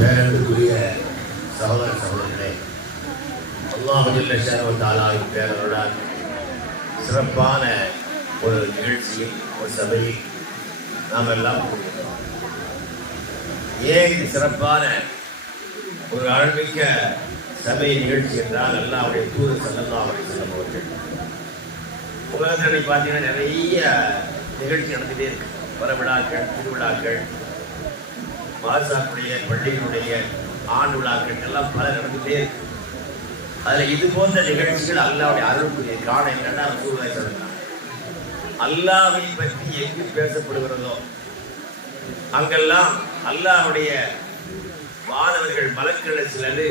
பேரன்புக்குரிய சகோதர சகோதரர்களே, அல்லாஹ் ஜல்ல ஷஅனஹு தஆலாவின் பேரருளால் சிறப்பான ஒரு நிகழ்ச்சியில், ஒரு சபையில் நாம் எல்லாம் கூடுகிறோம். ஏன் இது சிறப்பான ஒரு அழமிக்க சபை நிகழ்ச்சி என்றால், அல்லாஹ்வுடைய தூதர் ஸல்லல்லாஹு அலைஹி வஸல்லம் அவர்கள் உலகத்தில் பார்த்தீங்கன்னா நிறைய நிகழ்ச்சி நடந்துகிட்டே இருக்கு. வரவிழாக்கள், திருவிழாக்கள், மாசாக்குடைய பள்ளிகளுடைய ஆண்டு விழாக்கள் எல்லாம் பல நடந்துகிட்டே இருக்கு. அதில் இது போன்ற நிகழ்ச்சிகள் அல்லாஹ்வுடைய அருளுக்குரிய காரணம் என்னன்னா, ரசூலுல்லாஹி ஸல்லல்லாஹு அலைஹி வஸல்லம் அல்லாஹ்வை பற்றி எங்கு பேசப்படுகிறதோ அங்கெல்லாம் அல்லாஹ்வுடைய மாணவர்கள் மலக்களை சிலர்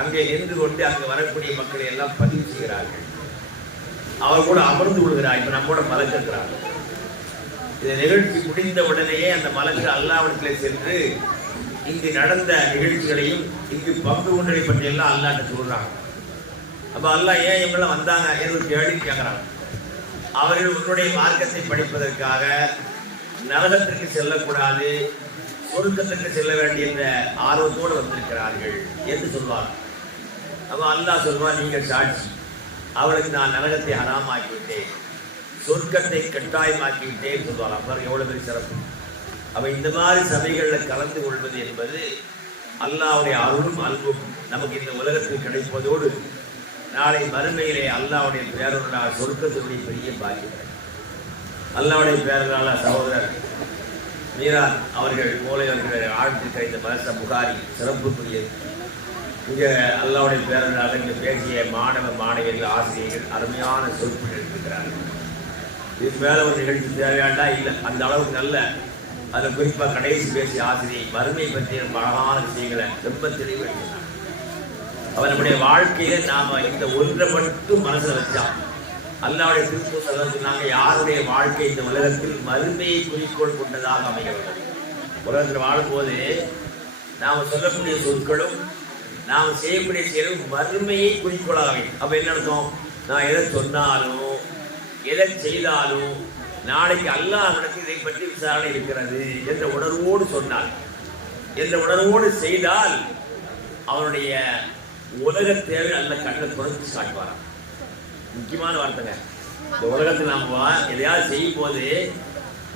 அங்கே நின்று கொண்டு அங்கு வரக்கூடிய மக்களை எல்லாம் பதிவு செய்கிறார்கள். அவர் கூட அமர்ந்து கொள்கிறார். இப்ப நம்மோட மலக்கிறார். இந்த நிகழ்ச்சி முடிந்த உடனேயே அந்த மலக்கள் அல்லாஹ்விடத்திலே சென்று இங்கு நடந்த நிகழ்ச்சிகளையும் இங்கு பங்கு கொண்டதை பற்றி எல்லாம் அல்லாஹ்ட்ட சொல்றாங்க. அப்ப அல்லாஹ் ஏன் இவங்கெல்லாம் வந்தாங்க என்று கேள்வி கேட்கிறாங்க. அவர்கள் உன்னுடைய மார்க்கத்தை படிப்பதற்காக நரகத்திற்கு செல்லக்கூடாது, சொர்க்கத்திற்கு செல்ல வேண்டிய என்ற ஆர்வத்தோடு வந்திருக்கிறார்கள் என்று சொல்வார். அப்ப அல்லாஹ் சொல்வார், நீங்கள் சாட்சி, அவளுக்கு நான் நரகத்தை ஹராமாக்கிவிட்டேன், சொர்க்கத்தை கட்டாயமாக்கிவிட்டேன் சொல்வார். அப்ப எவ்வளவு பெரிய சிறப்பு. அப்ப இந்த மாதிரி சபைகளில் கலந்து கொள்வது என்பது அல்லாஹ்வுடைய அருளும் அன்பும் நமக்கு இந்த உலகத்தில் கிடைப்பதோடு நாளை மறுமையிலே அல்லாஹ்வுடைய பேரருளால் சொர்க்கத்தினுடைய பெரிய பாக்கியம். அல்லாஹ்வுடைய பேரருளால் சகோதரர் மீரான் அவர்கள் மூலையவர்கள் ஆழ்த்திருக்கிற இந்த மதரசா புகாரி சிறப்புக்குரியது. இங்கே அல்லாஹ்வுடைய பேரருளால் இங்கே பேசிய மாணவ மாணவியர்கள், ஆசிரியர்கள் அருமையான சொற்பொழிவு எடுத்திருக்கிறார்கள். இது மேலே ஒரு நிகழ்ச்சி தேவையாண்டா இல்லை, அந்த அளவுக்கு நல்ல. அதில் குறிப்பாக கடைசி பேசிய ஆசிரியை மறுமை பற்றிய அழகான விஷயங்களை ரொம்ப தெளிவு எடுக்கிறார். அவர் நம்முடைய வாழ்க்கையில நாம இந்த ஒன்றை மட்டும் மனசில் வச்சோம். அல்லாஹ்வுடைய திருத்தூதர் சொன்னாங்க, யாருடைய வாழ்க்கை இந்த உலகத்தில் மறுமையை குறிக்கோள் கொண்டதாக அமைகிறது. உலகத்தில் வாழும்போது நாம் சொல்லக்கூடிய சொற்களும் நாம் செய்யக்கூடிய செயலும் மறுமையை குறிக்கோளாக அமையும். அப்போ என்ன அர்த்தம்? நான் எதை சொன்னாலும் எதை செய்தாலும் நாளைக்கு அல்லாஹ்விடத்தில் இதை பற்றி விசாரணை இருக்கிறது என்ற உணர்வோடு சொன்னால், என்ற உணர்வோடு செய்தால் அவனுடைய உலக தேவை அல்ல கண்ணை துறந்து காட்டுவார். முக்கியமான வார்த்தைங்க. இந்த உலகத்தில் நாம் எதையாவது செய்யும் போது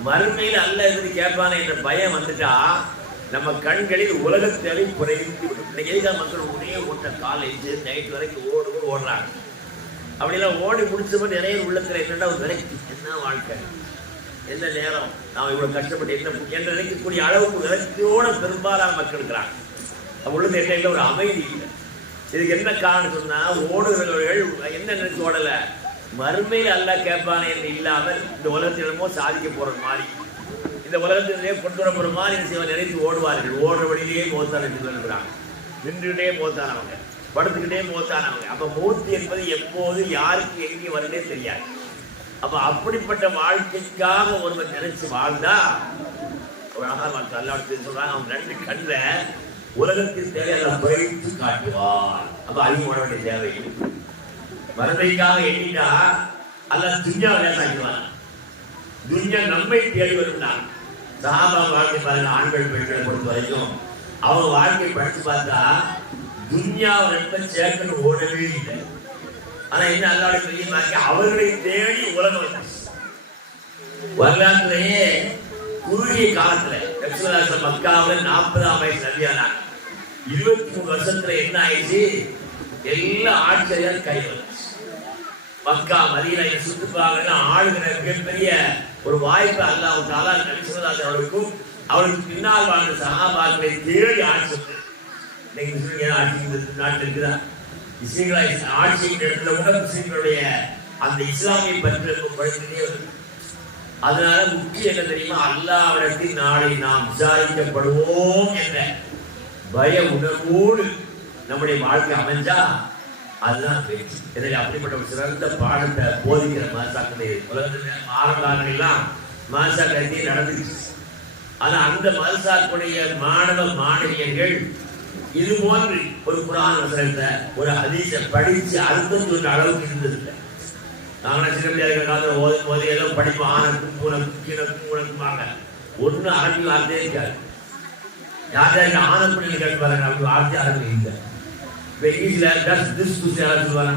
மறுமையில் அல்ல எதிர்த்து கேட்பானே என்ற பயம் வந்துட்டா நம்ம கண்களில் உலக தேவை குறைந்து விடும். இன்னைக்கு எதுக்காக மக்கள் ஒரே ஓட்ட காலேஜ் நைட் வரைக்கும் ஓடுறாங்க. அப்படிலாம் ஓடி முடிச்சப்போ நிறைய உள்ளத்தில் என்னென்னா ஒரு விலைக்கு என்ன வாழ்க்கை, என்ன நேரம், நாம் இவ்வளோ கஷ்டப்பட்டு என்ன நினைக்கக்கூடிய அளவுக்கு விலைக்கோட பெரும்பாலான மக்கள் இருக்கிறாங்க. உள்ளது என்ன ஒரு அமைதி இல்லை. இதுக்கு என்ன காரணம் சொன்னால், ஓடுகிறவர்கள் என்ன நினைச்சு ஓடலை, மறுமையில் அல்லாஹ் கேட்பானே என்று இல்லாமல் இந்த உலகத்திலமோ சாதிக்க போகிற மாதிரி, இந்த உலகத்திலே கொண்டு வர போகிற மாதிரி நினைத்து ஓடுவார்கள். ஓடுற வழியிலேயே மோத்தான இருக்கிறாங்க, நின்றுகிட்டே மோத்தானவங்க, படுத்துக்கிட்டே மோத்தானவங்க. அப்போ மூர்த்தி என்பது எப்போது யாருக்கு எங்கே வருதே தெரியாது. அப்போ அப்படிப்பட்ட வாழ்க்கைக்காக ஒருவர் நினைச்சு வாழ்ந்தா ஒரு அழகான வாழ்க்கை. அல்லாஹ் சொல்றாங்க, அவங்க ரெண்டு கண்ணில் உலகத்தில் தேவையான குறைத்து காட்டுவார். அப்ப அதிகம் ஓட வேண்டிய தேவை மறுமைக்காக எண்ணிட்டா அல்லாஹ் துன்யாவை லேசாக்கிடுவான். துன்யா நம்மை தேடி வரும்னா சஹாபா வாழ்க்கை பாருங்க, ஆண்கள் பெண்களை பொறுத்த வரைக்கும் அவங்க வாழ்க்கை படிச்சு பார்த்தா துன்யாவை ரொம்ப சேர்க்கணும் ஓடவே இல்லை. ஆனா என்ன அல்லாஹ்வுடைய பெரிய வாழ்க்கை, அவர்களை தேடி உலகம் வந்துச்சு. வரலாற்றிலேயே குறுகிய காலத்துல மக்காவில் 40ஆம் வயசு நபியானாங்க. 23 வருஷத்துல என்ன ஆயிடுச்சு, எல்லா ஆட்சியாளர் கை வந்துச்சு. மக்கா மதீனா சுற்றுப்பாக ஆளுகிற மிகப்பெரிய ஒரு வாய்ப்பு அல்லாஹ் தஆலா நபி ஸல்லல்லாஹு அலைஹி வஸல்லம் அவருக்கு பின்னால் வாழ்ந்த சஹாபாக்களை தேடி ஆட்சி. நாட்டில் இருக்குதா இஸ்லாமிய ஆட்சியின் இடத்துல கூட முஸ்லிம்களுடைய அந்த இஸ்லாமிய பற்றிருக்கும் படிச்சுட்டே வருது. அதனால முக்கியம் என்ன தெரியுமா, அல்லாஹ்விடத்தில் நாளை நாம் விசாரிக்கப்படுவோம் என்ற பய உணர்வோடு நம்முடைய வாழ்க்கை அமைஞ்சா அதுதான் பேச்சு. எனவே அப்படிப்பட்ட ஒரு சிறந்த பாடத்தை போதிக்கிற மாசாக்களை உலகத்தில் ஆரம்பங்களெல்லாம் மாசாக்களை நடந்துச்சு. ஆனா அந்த மாசாக்குடைய மாணவ மாணவியர்கள் இது போன்று ஒரு குர்ஆன் வசனத்தை, ஒரு ஹதீஸை படிச்சு அர்த்தம் சொல்ற அளவுக்கு இருந்ததில்லை. நாங்கள் சில பிள்ளைகள் ஓதி ஏதோ படிப்போம், ஆனக்கும் பூனக்கும் கீழக்கும் மூலக்குமாங்க, ஒன்றும் அரபி வார்த்தையே இருக்காது. யாராவது ஆனப்பள்ளி கேட்டு பாருங்க, அப்படி வார்த்தை யாரும் இல்லை. இப்போ இங்கிலீஷில் டஸ் திஸ் துஸ் யாராவது சொல்லுவாங்க.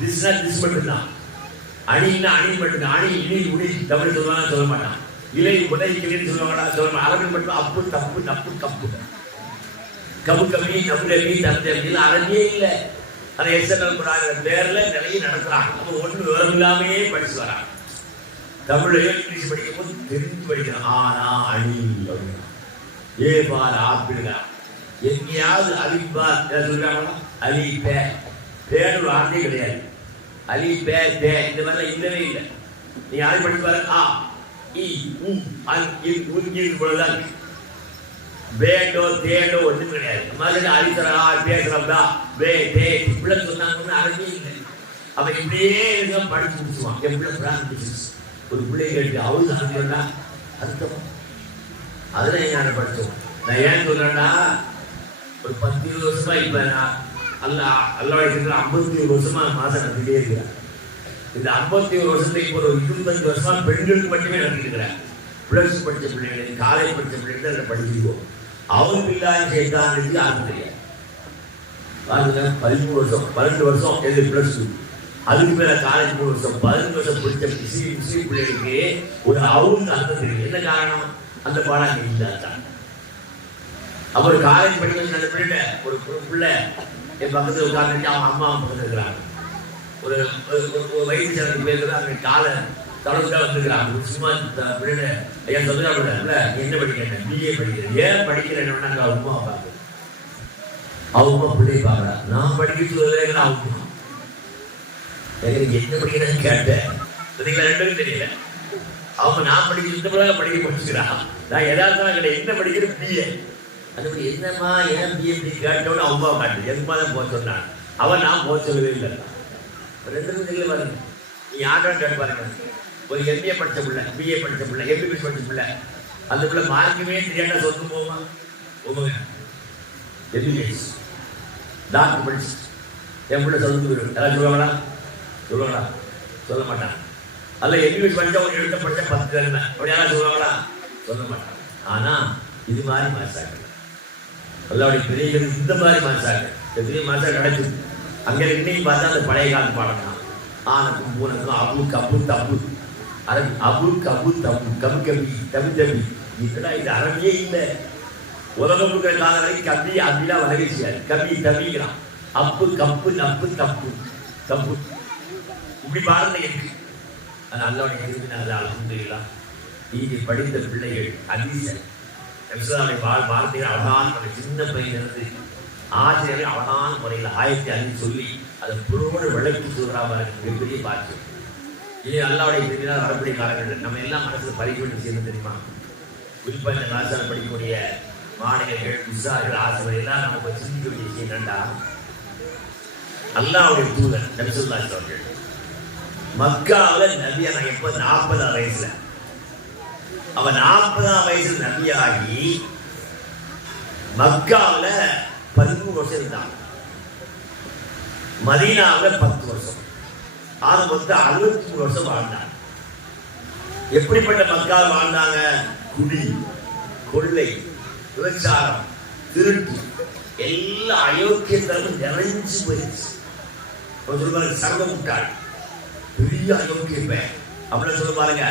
திஸ்னா திஸ் மட்டும்தான், அணின்னா அணி மட்டும்தான். அணி இனி உனி தமிழ் சொல்லுவாங்க, சொல்ல மாட்டான். இலை உதை கிளின்னு சொல்லுவாங்களா, சொல்ல மாட்டான். அரபி மட்டும் அப்பு தப்பு நப்பு கப்பு கபு கம்மி நம்பி தம்பி அரபியே இல்லை. ஆனால் எஸ்என்எல் கூடாத பேரில் நிறைய நடத்துகிறாங்க. அப்போ ஒன்று விவரம் இல்லாமையே படிச்சு வராங்க. தமிழையும் இங்கிலீஷ் படிக்கும் போது தெரிஞ்சு படிக்கிறான். ஆனா அணி அப்படின்னா ஏ பால் ஆப்பிடுங்க. எங்கேயாவது அலிபால் சொல்றாங்களா, அலி பே பேன்னு ஒரு வார்த்தையே கிடையாது. அலி பே பே இந்த மாதிரிலாம் இல்லவே இல்லை. நீ யாரும் படிச்சு பாரு, ஆ இ உ அன் இல் உன் போலதான் பேண்டோ தேண்டோ ஒன்றும் கிடையாது. மாதிரி அலிசரா பேசுறா வே டே இப்படிலாம் சொன்னாங்கன்னு அரபியே இல்லை. அப்ப இப்படியே படிச்சு முடிச்சுவான். எப்படி பிரார்த்தி ஒரு பிள்ளை கேட்டு அவரு சொன்னா அர்த்தம் அதுல ஞான படிச்சோம். நான் ஏன் சொல்றேன்னா, ஒரு 10-20 வருஷமா இப்ப நான் அல்லாஹ் 51 வருஷமா மாசம் நடத்திட்டே இருக்கிறேன். இந்த 51 வருஷத்துக்கு ஒரு 25 வருஷமா பெண்களுக்கு மட்டுமே நடத்திட்டு இருக்கிறேன். பிளஸ் படிச்ச பிள்ளைகள், காலேஜ் படிச்ச பிள்ளைகள் அதை படிச்சிருக்கோம். அவருக்கு இல்லாத சேர்த்தான்னு யாருக்கும் தெரியாது. பாருங்க, 13 வருஷம் 12 வருஷம் எது பிளஸ் 2, அதுக்கு மேல காலேஜ் 3 வருஷம் 15 வருஷம் பிடிச்ச முஸ்லீம் பிள்ளைகளுக்கு ஒரு அவருக்கு அர்த்தம் தெரியும். என்ன காரணம்? அந்த பாடம் இல்லாதான். அவர் காலேஜ் படிக்கிறது அந்த பிள்ளை ஒரு பிள்ளை என் பக்கத்தில் உட்கார்ந்து அவங்க அம்மா பக்கத்தில் இருக்கிறாங்க. ஒரு வைத்தியசாலைக்கு போயிருக்கிறது. அவங்க காலை தளர்ச்சியாக வந்துருக்கிறாங்க. சும்மா பிள்ளை என் சொல்லுறா பிள்ளை என்ன படிக்கிறேன், பிஏ படிக்கிறேன். ஏன் படிக்கிறேன்னு அவங்க அம்மா பார்க்க, அவங்க பிள்ளையை பார்க்கறா. நான் படிக்கிறது அவங்க எனக்கு என்ன படிக்கிறேன்னு கேட்டேன். ரெண்டும் தெரியல. அவங்க நான் படிக்கிறது படிச்சுக்கிறான். நான் எதார்த்தமா கிடையாது, என்ன படிக்கிறது பிஏ. அதுபடி என்னம்மா ஏன் பிஏ கேட்டோன்னு அவங்க காட்டு எதுமா தான் போக சொன்னான். அவன் நான் போக சொல்லவே இல்லை. ரெண்டு தெரியல பாருங்க. நீ யார்டான்னு கேட்டு பாருங்க. ஒரு எம்பிஏ படித்த பிள்ளை, பிஏ படித்த பிள்ளை, எம்பிபிஎஸ் படித்த பிள்ளை, அந்த பிள்ளை மார்க்குமே தெரியாட்டா சொத்து போமா போங்க. எம்பிபிஎஸ் டாக்டர் படிச்சு என் பிள்ளை சொல்லிட்டு போயிடும். யாராவது சொல்லுவாங்களா? சொல்ல மாட்டான். அல்ல எம்பிபிஎஸ் படித்தா ஒரு எழுத்த படித்த 10 தருமை அப்படி யாராவது சொல்லுவாங்களா? சொல்ல மாட்டான். ஆனா இது மாதிரி மாசாங்க அல்லாவுடைய பெரியகள் இந்த மாதிரி மாசாங்க. பெரிய மாசா கிடைக்கும். அங்கே இன்னைக்கு பார்த்தா அந்த பழைய கால பாடம் தான். ஆனக்கும் பூனக்கும் அபு கபு தப்பு அரபி அபு கபு தப்பு கபு கபி தபு தபி இதுடா இது அரபியே இல்லை. உலகம் இருக்கிற காலம் வரைக்கும் கபி அப்படிலாம் வளர செய்யாது. கபி தபிக்கிறான். அப்பு கப்பு நப்பு தப்பு தப்பு இப்படி பாருங்க இருக்கு. அது அல்லாவுடைய திரும்பினாது அல்ஹம்துலில்லாஹ். இங்கே படித்த பிள்ளைகள் அதிசயம் வார்த்தைகள் அழகான சின்ன பையனிருந்து ஆசிரியர்கள் அழகான முறையில் ஆயத்தை அள்ளி சொல்லி அதை புரோடு விளக்கி சொல்றாம மிகப்பெரிய பாக்கியம். இது அல்லாவுடைய திரும்பினால் வரக்கூடிய காலங்கள் நம்ம எல்லாம் மனசுல பதிவு பண்ணி செய்யணும் தெரியுமா? குறிப்பா இந்த ராசால படிக்கக்கூடிய மாணவர்கள், விசாரிகள், ஆசிரியர்கள் எல்லாம் நமக்கு சிந்திக்க வேண்டிய விஷயம் என்னண்டா, அல்லாவுடைய தூதர் நபி ஸல்லல்லாஹு அலைஹி வஸல்லம் மக்காவில் நபியான எப்ப 40ஆம் வயசுல, அவன் 40ஆம் வயசுல நபியாகி மக்காவில் 13 வருஷம் இருந்தான். மதீனாவில் 10 வருஷம். ஆக மொத்தம் 63 வருஷம் வாழ்ந்தாங்க. எப்படிப்பட்ட மக்கள் வாழ்ந்தாங்க? குடி, கொள்ளை, விபச்சாரம், திருட்டு எல்லா அயோக்கியத்தனமும் நிறைஞ்சு போயிடுச்சு. சர்வ முட்டாள் பெரிய அயோக்கிய பெயர் அப்படின்னு சொல்ல பாருங்க.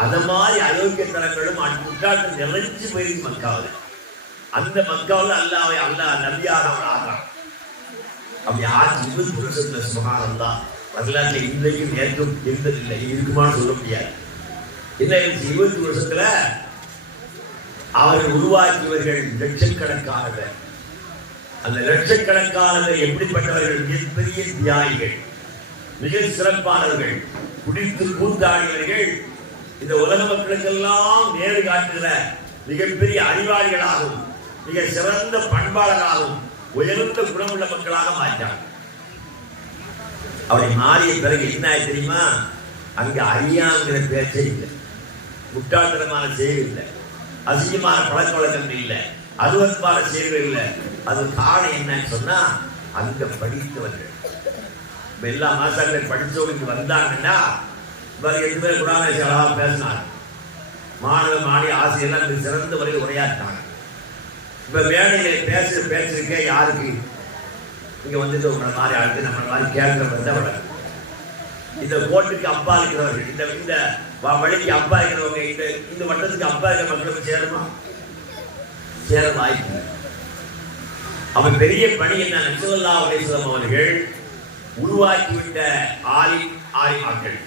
அத மாதிரி அயோக்கியத்தனங்களும் முட்டாட்டம் நிறைஞ்சு போயிருக்கு மக்காவில். அந்த மக்காவில் அல்லாஹ் நபியாக அவன் ஆகிறான். அப்படி ஆட்சி 20 வருஷத்துல சுபஹானல்லாஹ் வரலாற்றில் இன்றைக்கும் நேற்றும் இருந்ததில்லை. இருக்குமான்னு சொல்ல முடியாது. என்ன 20 வருஷத்துல அவர்கள் உருவாக்கியவர்கள் லட்சக்கணக்கானவர். அந்த லட்சக்கணக்கானவர் எப்படிப்பட்டவர்கள்? மிகப்பெரிய தியாகிகள், மிக சிறப்பானவர்கள், குடித்து கூத்தாடியவர்கள், இந்த உலக மக்களுக்கெல்லாம் நேரு காட்டுகிற மிகப்பெரிய அறிவாளிகளாகவும் மிக சிறந்த பண்பாளராகவும் உயர்ந்த குணமுள்ள மக்களாக மாற்றார். அவரை மாறிய பிறகு என்ன தெரியுமா? அங்க அறியாங்கிற பேச்சே இல்லை, முட்டாள்தனமான செயல் இல்லை, அசிங்கமான பழக்க வழக்கங்கள் இல்லை, அருவமான செயல்கள் இல்லை. அது காரணம் என்னன்னு சொன்னா அங்க படித்தவர்கள். எல்லா மாசாக்கள் படித்தவங்க வந்தாங்கன்னா வேறு 8 பேர் குரானை பேசினார். மாணவ மாணவி ஆசிரியர் சிறந்த வரையில் உரையாற்றினாங்க. இப்ப மேடையில பேசுறதுக்கே யாருக்கு இங்க வந்து உங்களை மாதிரி ஆளுக்கு நம்ம மாதிரி கேட்கறது வர இந்த கோட்டுக்கு அப்பா இருக்கிறவர்கள் இந்த வழிக்கு அப்பா இருக்கிறவங்க இந்த வட்டத்துக்கு அப்பா இருக்கிற மக்களுக்கு சேர வாய்ப்பு. அவன் பெரிய பணி என்ன, ஸல்லல்லாஹு அலைஹி வஸல்லம் அவர்கள் உருவாக்கிவிட்ட ஆலிமாக்கள்,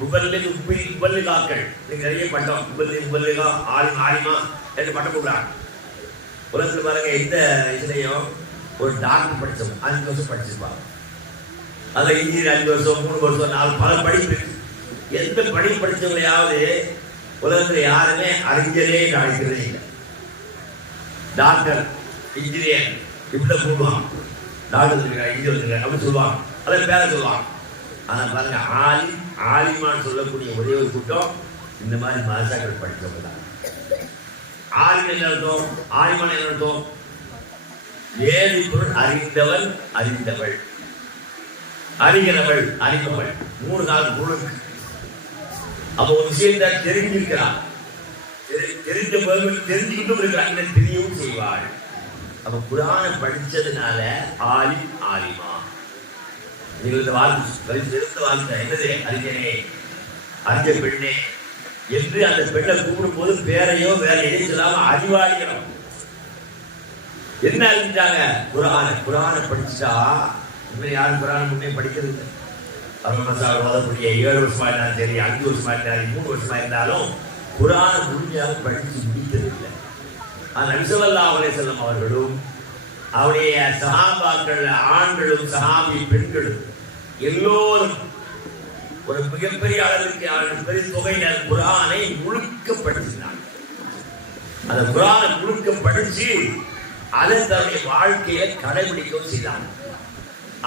முபல்லிகாக்கள். நிறைய பட்டம் முபல்லிகா ஆலிமா என்று பட்டம் கொடுக்குறாங்க. உலகத்தில் பாருங்க, எந்த இதுலையும் ஒரு டாக்டர் படித்தோம் 5 வருஷம் படிச்சிருப்பாங்க. அதில் இன்ஜினியர் 5 வருஷம் 3 வருஷம் 4 பல படிப்பு. எந்த படிப்பு படித்தவங்களையாவது உலகத்தில் யாருமே அறிஞரே அழைக்கிறதே இல்லை. டாக்டர் இன்ஜினியர் இப்படி கூடுவாங்க, டாக்டர் இன்ஜினியர் அப்படின்னு சொல்லுவாங்க, அதை பேர சொல்லுவாங்க. ஆனால் பாருங்க, ஆலிமான்னு சொல்லக்கூடிய ஒரே ஒரு கூட்டம் இந்த மாதிரி மதசாக்கள் படித்தவங்க தான். ஆலிம் என்ன அர்த்தம்? ஆலிமான் என்ன அர்த்தம்? வேறு பொருள் அறிந்தவள் அறிந்தவள், அறிகிறவள் அறிந்தவள், 3 நாள் பொருள். அப்போ ஒரு விஷயத்தை தெரிஞ்சிருக்கிறான், தெரிஞ்சுக்கிட்டும் இருக்கிறாங்க, தெரியவும் செய்வாள். அப்ப குர்ஆனை படிச்சதுனால ஆலிமா. நீங்கள் வாழ்க்கை என்னது? அறிஞனே, அறிஞ பெண்ணே என்று அந்த பெண்ணை கூப்பிடும் போது பேரையோ வேற எதையும் சொல்லாம அறிவாளிகளும் என்ன அறிஞ்சாங்க? குர்ஆனை படிச்சா. இவன் யாரும் குர்ஆனை முன்னே படிக்கிறது இல்லை. ஓதக்கூடிய 7 வருஷமா இருந்தாலும் சரி, 5 வருஷமா இருந்தாலும் 3 வருஷமா இருந்தாலும் குர்ஆனை முழுமையாக படித்து முடித்ததில்லை. நபி ஸல்லல்லாஹு அலைஹி வஸல்லம் அவர்களும் அவருடைய சஹாபாக்கள், ஆண்களும் சஹாபி பெண்களும் எல்லோரும் ஒரு மிகப்பெரிய அளவிற்கு பெரிய தொகையினர் குர்ஆனை முழுக்க படிச்சினாங்க. அந்த குர்ஆனை முழுக்க படிச்சு அதை தன்னுடைய வாழ்க்கையை கடைபிடிக்கவும் செய்தாங்க.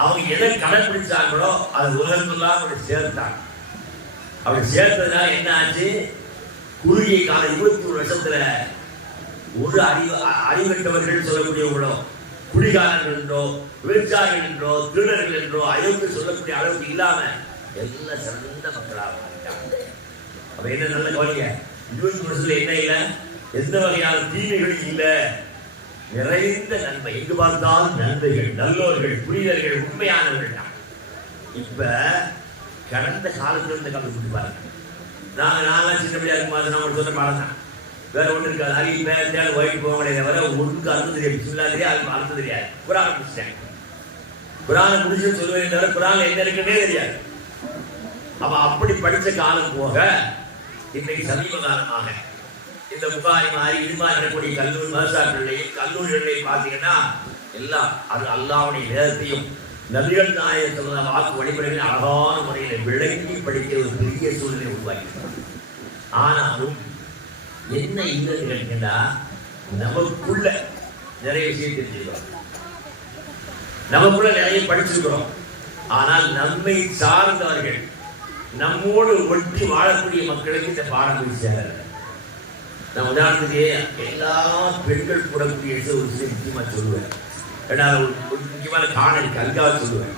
அவங்க எதை கடைபிடிச்சாங்களோ அது உலகத்துலாம் அப்படி சேர்த்தாங்க. அப்படி சேர்த்ததுனால என்ன ஆச்சு? குறுகிய கால 21 வருஷத்துல ஒரு அறிவற்றவர்கள் சொல்லக்கூடியவங்களோ, குடிகாரர்கள் என்றோ, விவசாயிகள் என்றோ, திருடர்கள் என்றோ, அயோக்கிய சொல்லக்கூடிய அளவுக்கு இல்லாம எல்லாம் சிறந்த மக்களாக மாறிட்டாங்க. அப்ப என்ன நல்ல கவனிங்க, 20 வருஷத்துல என்ன இல்லை, எந்த வகையான தீமைகளும் இல்லை, நிறைந்த நன்மை. எங்கு பார்த்தாலும் நன்மைகள், நல்லோர்கள், புரிதர்கள், உண்மையானவர்கள் தான். இப்ப கடந்த காலத்துல இருந்து கலந்து பாருங்க. நாங்களாம் சின்னபடியா இருக்கும்போது நம்ம சொன்ன பாடம் தான், வேற ஒண்ணு இருக்காது. நிறைய பேர் ஒயிட் போக வர ஒன்றுக்கு அர்த்தம் தெரியாது, பிஸ்மில்லா தெரியாது, அர்த்தம் தெரியாது. குர்ஆனை முடிச்சிட்டேன், குர்ஆனை முடிச்சு சொல்லுவேன் தவிர குர்ஆன்ல என்ன இருக்குன்னே தெரியாது. அப்ப அப்படி படிச்ச காலம் போக இன்னைக்கு சமீப காலமாக இந்த புகாரி மாதிரி இது மாதிரி இருக்கக்கூடிய கல்லூரி மதரசாக்கள்லையும் கல்லூரிகளையும் பார்த்தீங்கன்னா எல்லாம் அது அல்லாஹ்வுடைய வேதத்தையும் நபிகள் நாயகம் சொன்ன வாக்கு வழிமுறைகளை அழகான முறையில் விளங்கி படிக்கிற ஒரு பெரிய சூழ்நிலை உருவாக்கிட்டார். ஆனாலும் என்ன இல்லைன்னு கேட்டீங்கன்னா, நமக்குள்ள நிறைய விஷயம் தெரிஞ்சுக்கிறோம், நமக்குள்ள நிறைய படிச்சிருக்கிறோம். ஆனால் நம்மை சார்ந்தவர்கள், நம்மோடு ஒட்டி வாழக்கூடிய மக்களுக்கு இந்த பாடம் போய் சேரல. நான் உதாரணத்துக்கு எல்லா பெண்கள் கூடக்கூடிய ஒரு விஷயம் முக்கியமா சொல்லுவேன். ஒரு முக்கியமான காரணம் இருக்கு, அதுக்காக சொல்லுவேன்.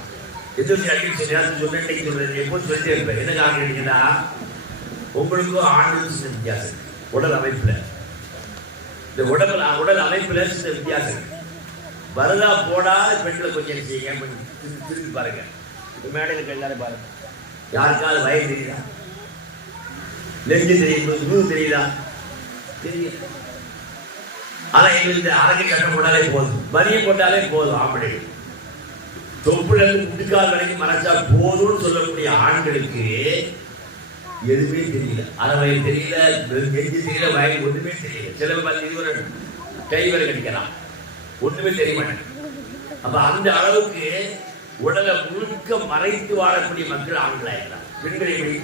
எதிர்த்து அடிக்கடி நேரத்தில் சொல்றேன், இன்னைக்கு சொல்றேன், எப்போது சொல்லிட்டே இருப்பேன். என்ன காரணம் கேட்டீங்கன்னா, உங்களுக்கும் ஆண்களுக்கும் சின்ன வித்தியாசம், உடல் அமைப்புல, இந்த உடல் அமைப்புல சின்ன வித்தியாசம். வரதா போடாத பெண்களை கொஞ்சம் செய்யுங்க, கொஞ்சம் திரும்பி பாருங்க. மேடையில் எல்லாரும் பாருங்க, யாருக்காவது வயது தெரியுதா, நெஞ்சு தெரியுது, முதுகு தெரியுதா? தெரியல. ஆனா எங்களுக்கு இந்த அரங்கை கட்ட போட்டாலே போதும், வரியை போட்டாலே போதும். ஆம்பளை தொப்புல இருந்து முட்டுக்கால் வரைக்கும் மறைச்சா போதும்னு சொல்லக்கூடிய ஆண்களுக்கு எதுவுமே தெரியல. அரை வயது தெரியல, நெஞ்சு தெரியல, வயது ஒண்ணுமே தெரியல. சில இதுவரை கை வரை கடிக்கலாம், ஒண்ணுமே தெரிய மாட்டேங்குது. அப்ப அந்த அளவுக்கு உடலை முழுக்க மறைத்து வாழக்கூடிய மக்கள் ஆண்களாயிருக்கிறார். பெண்களை எப்படி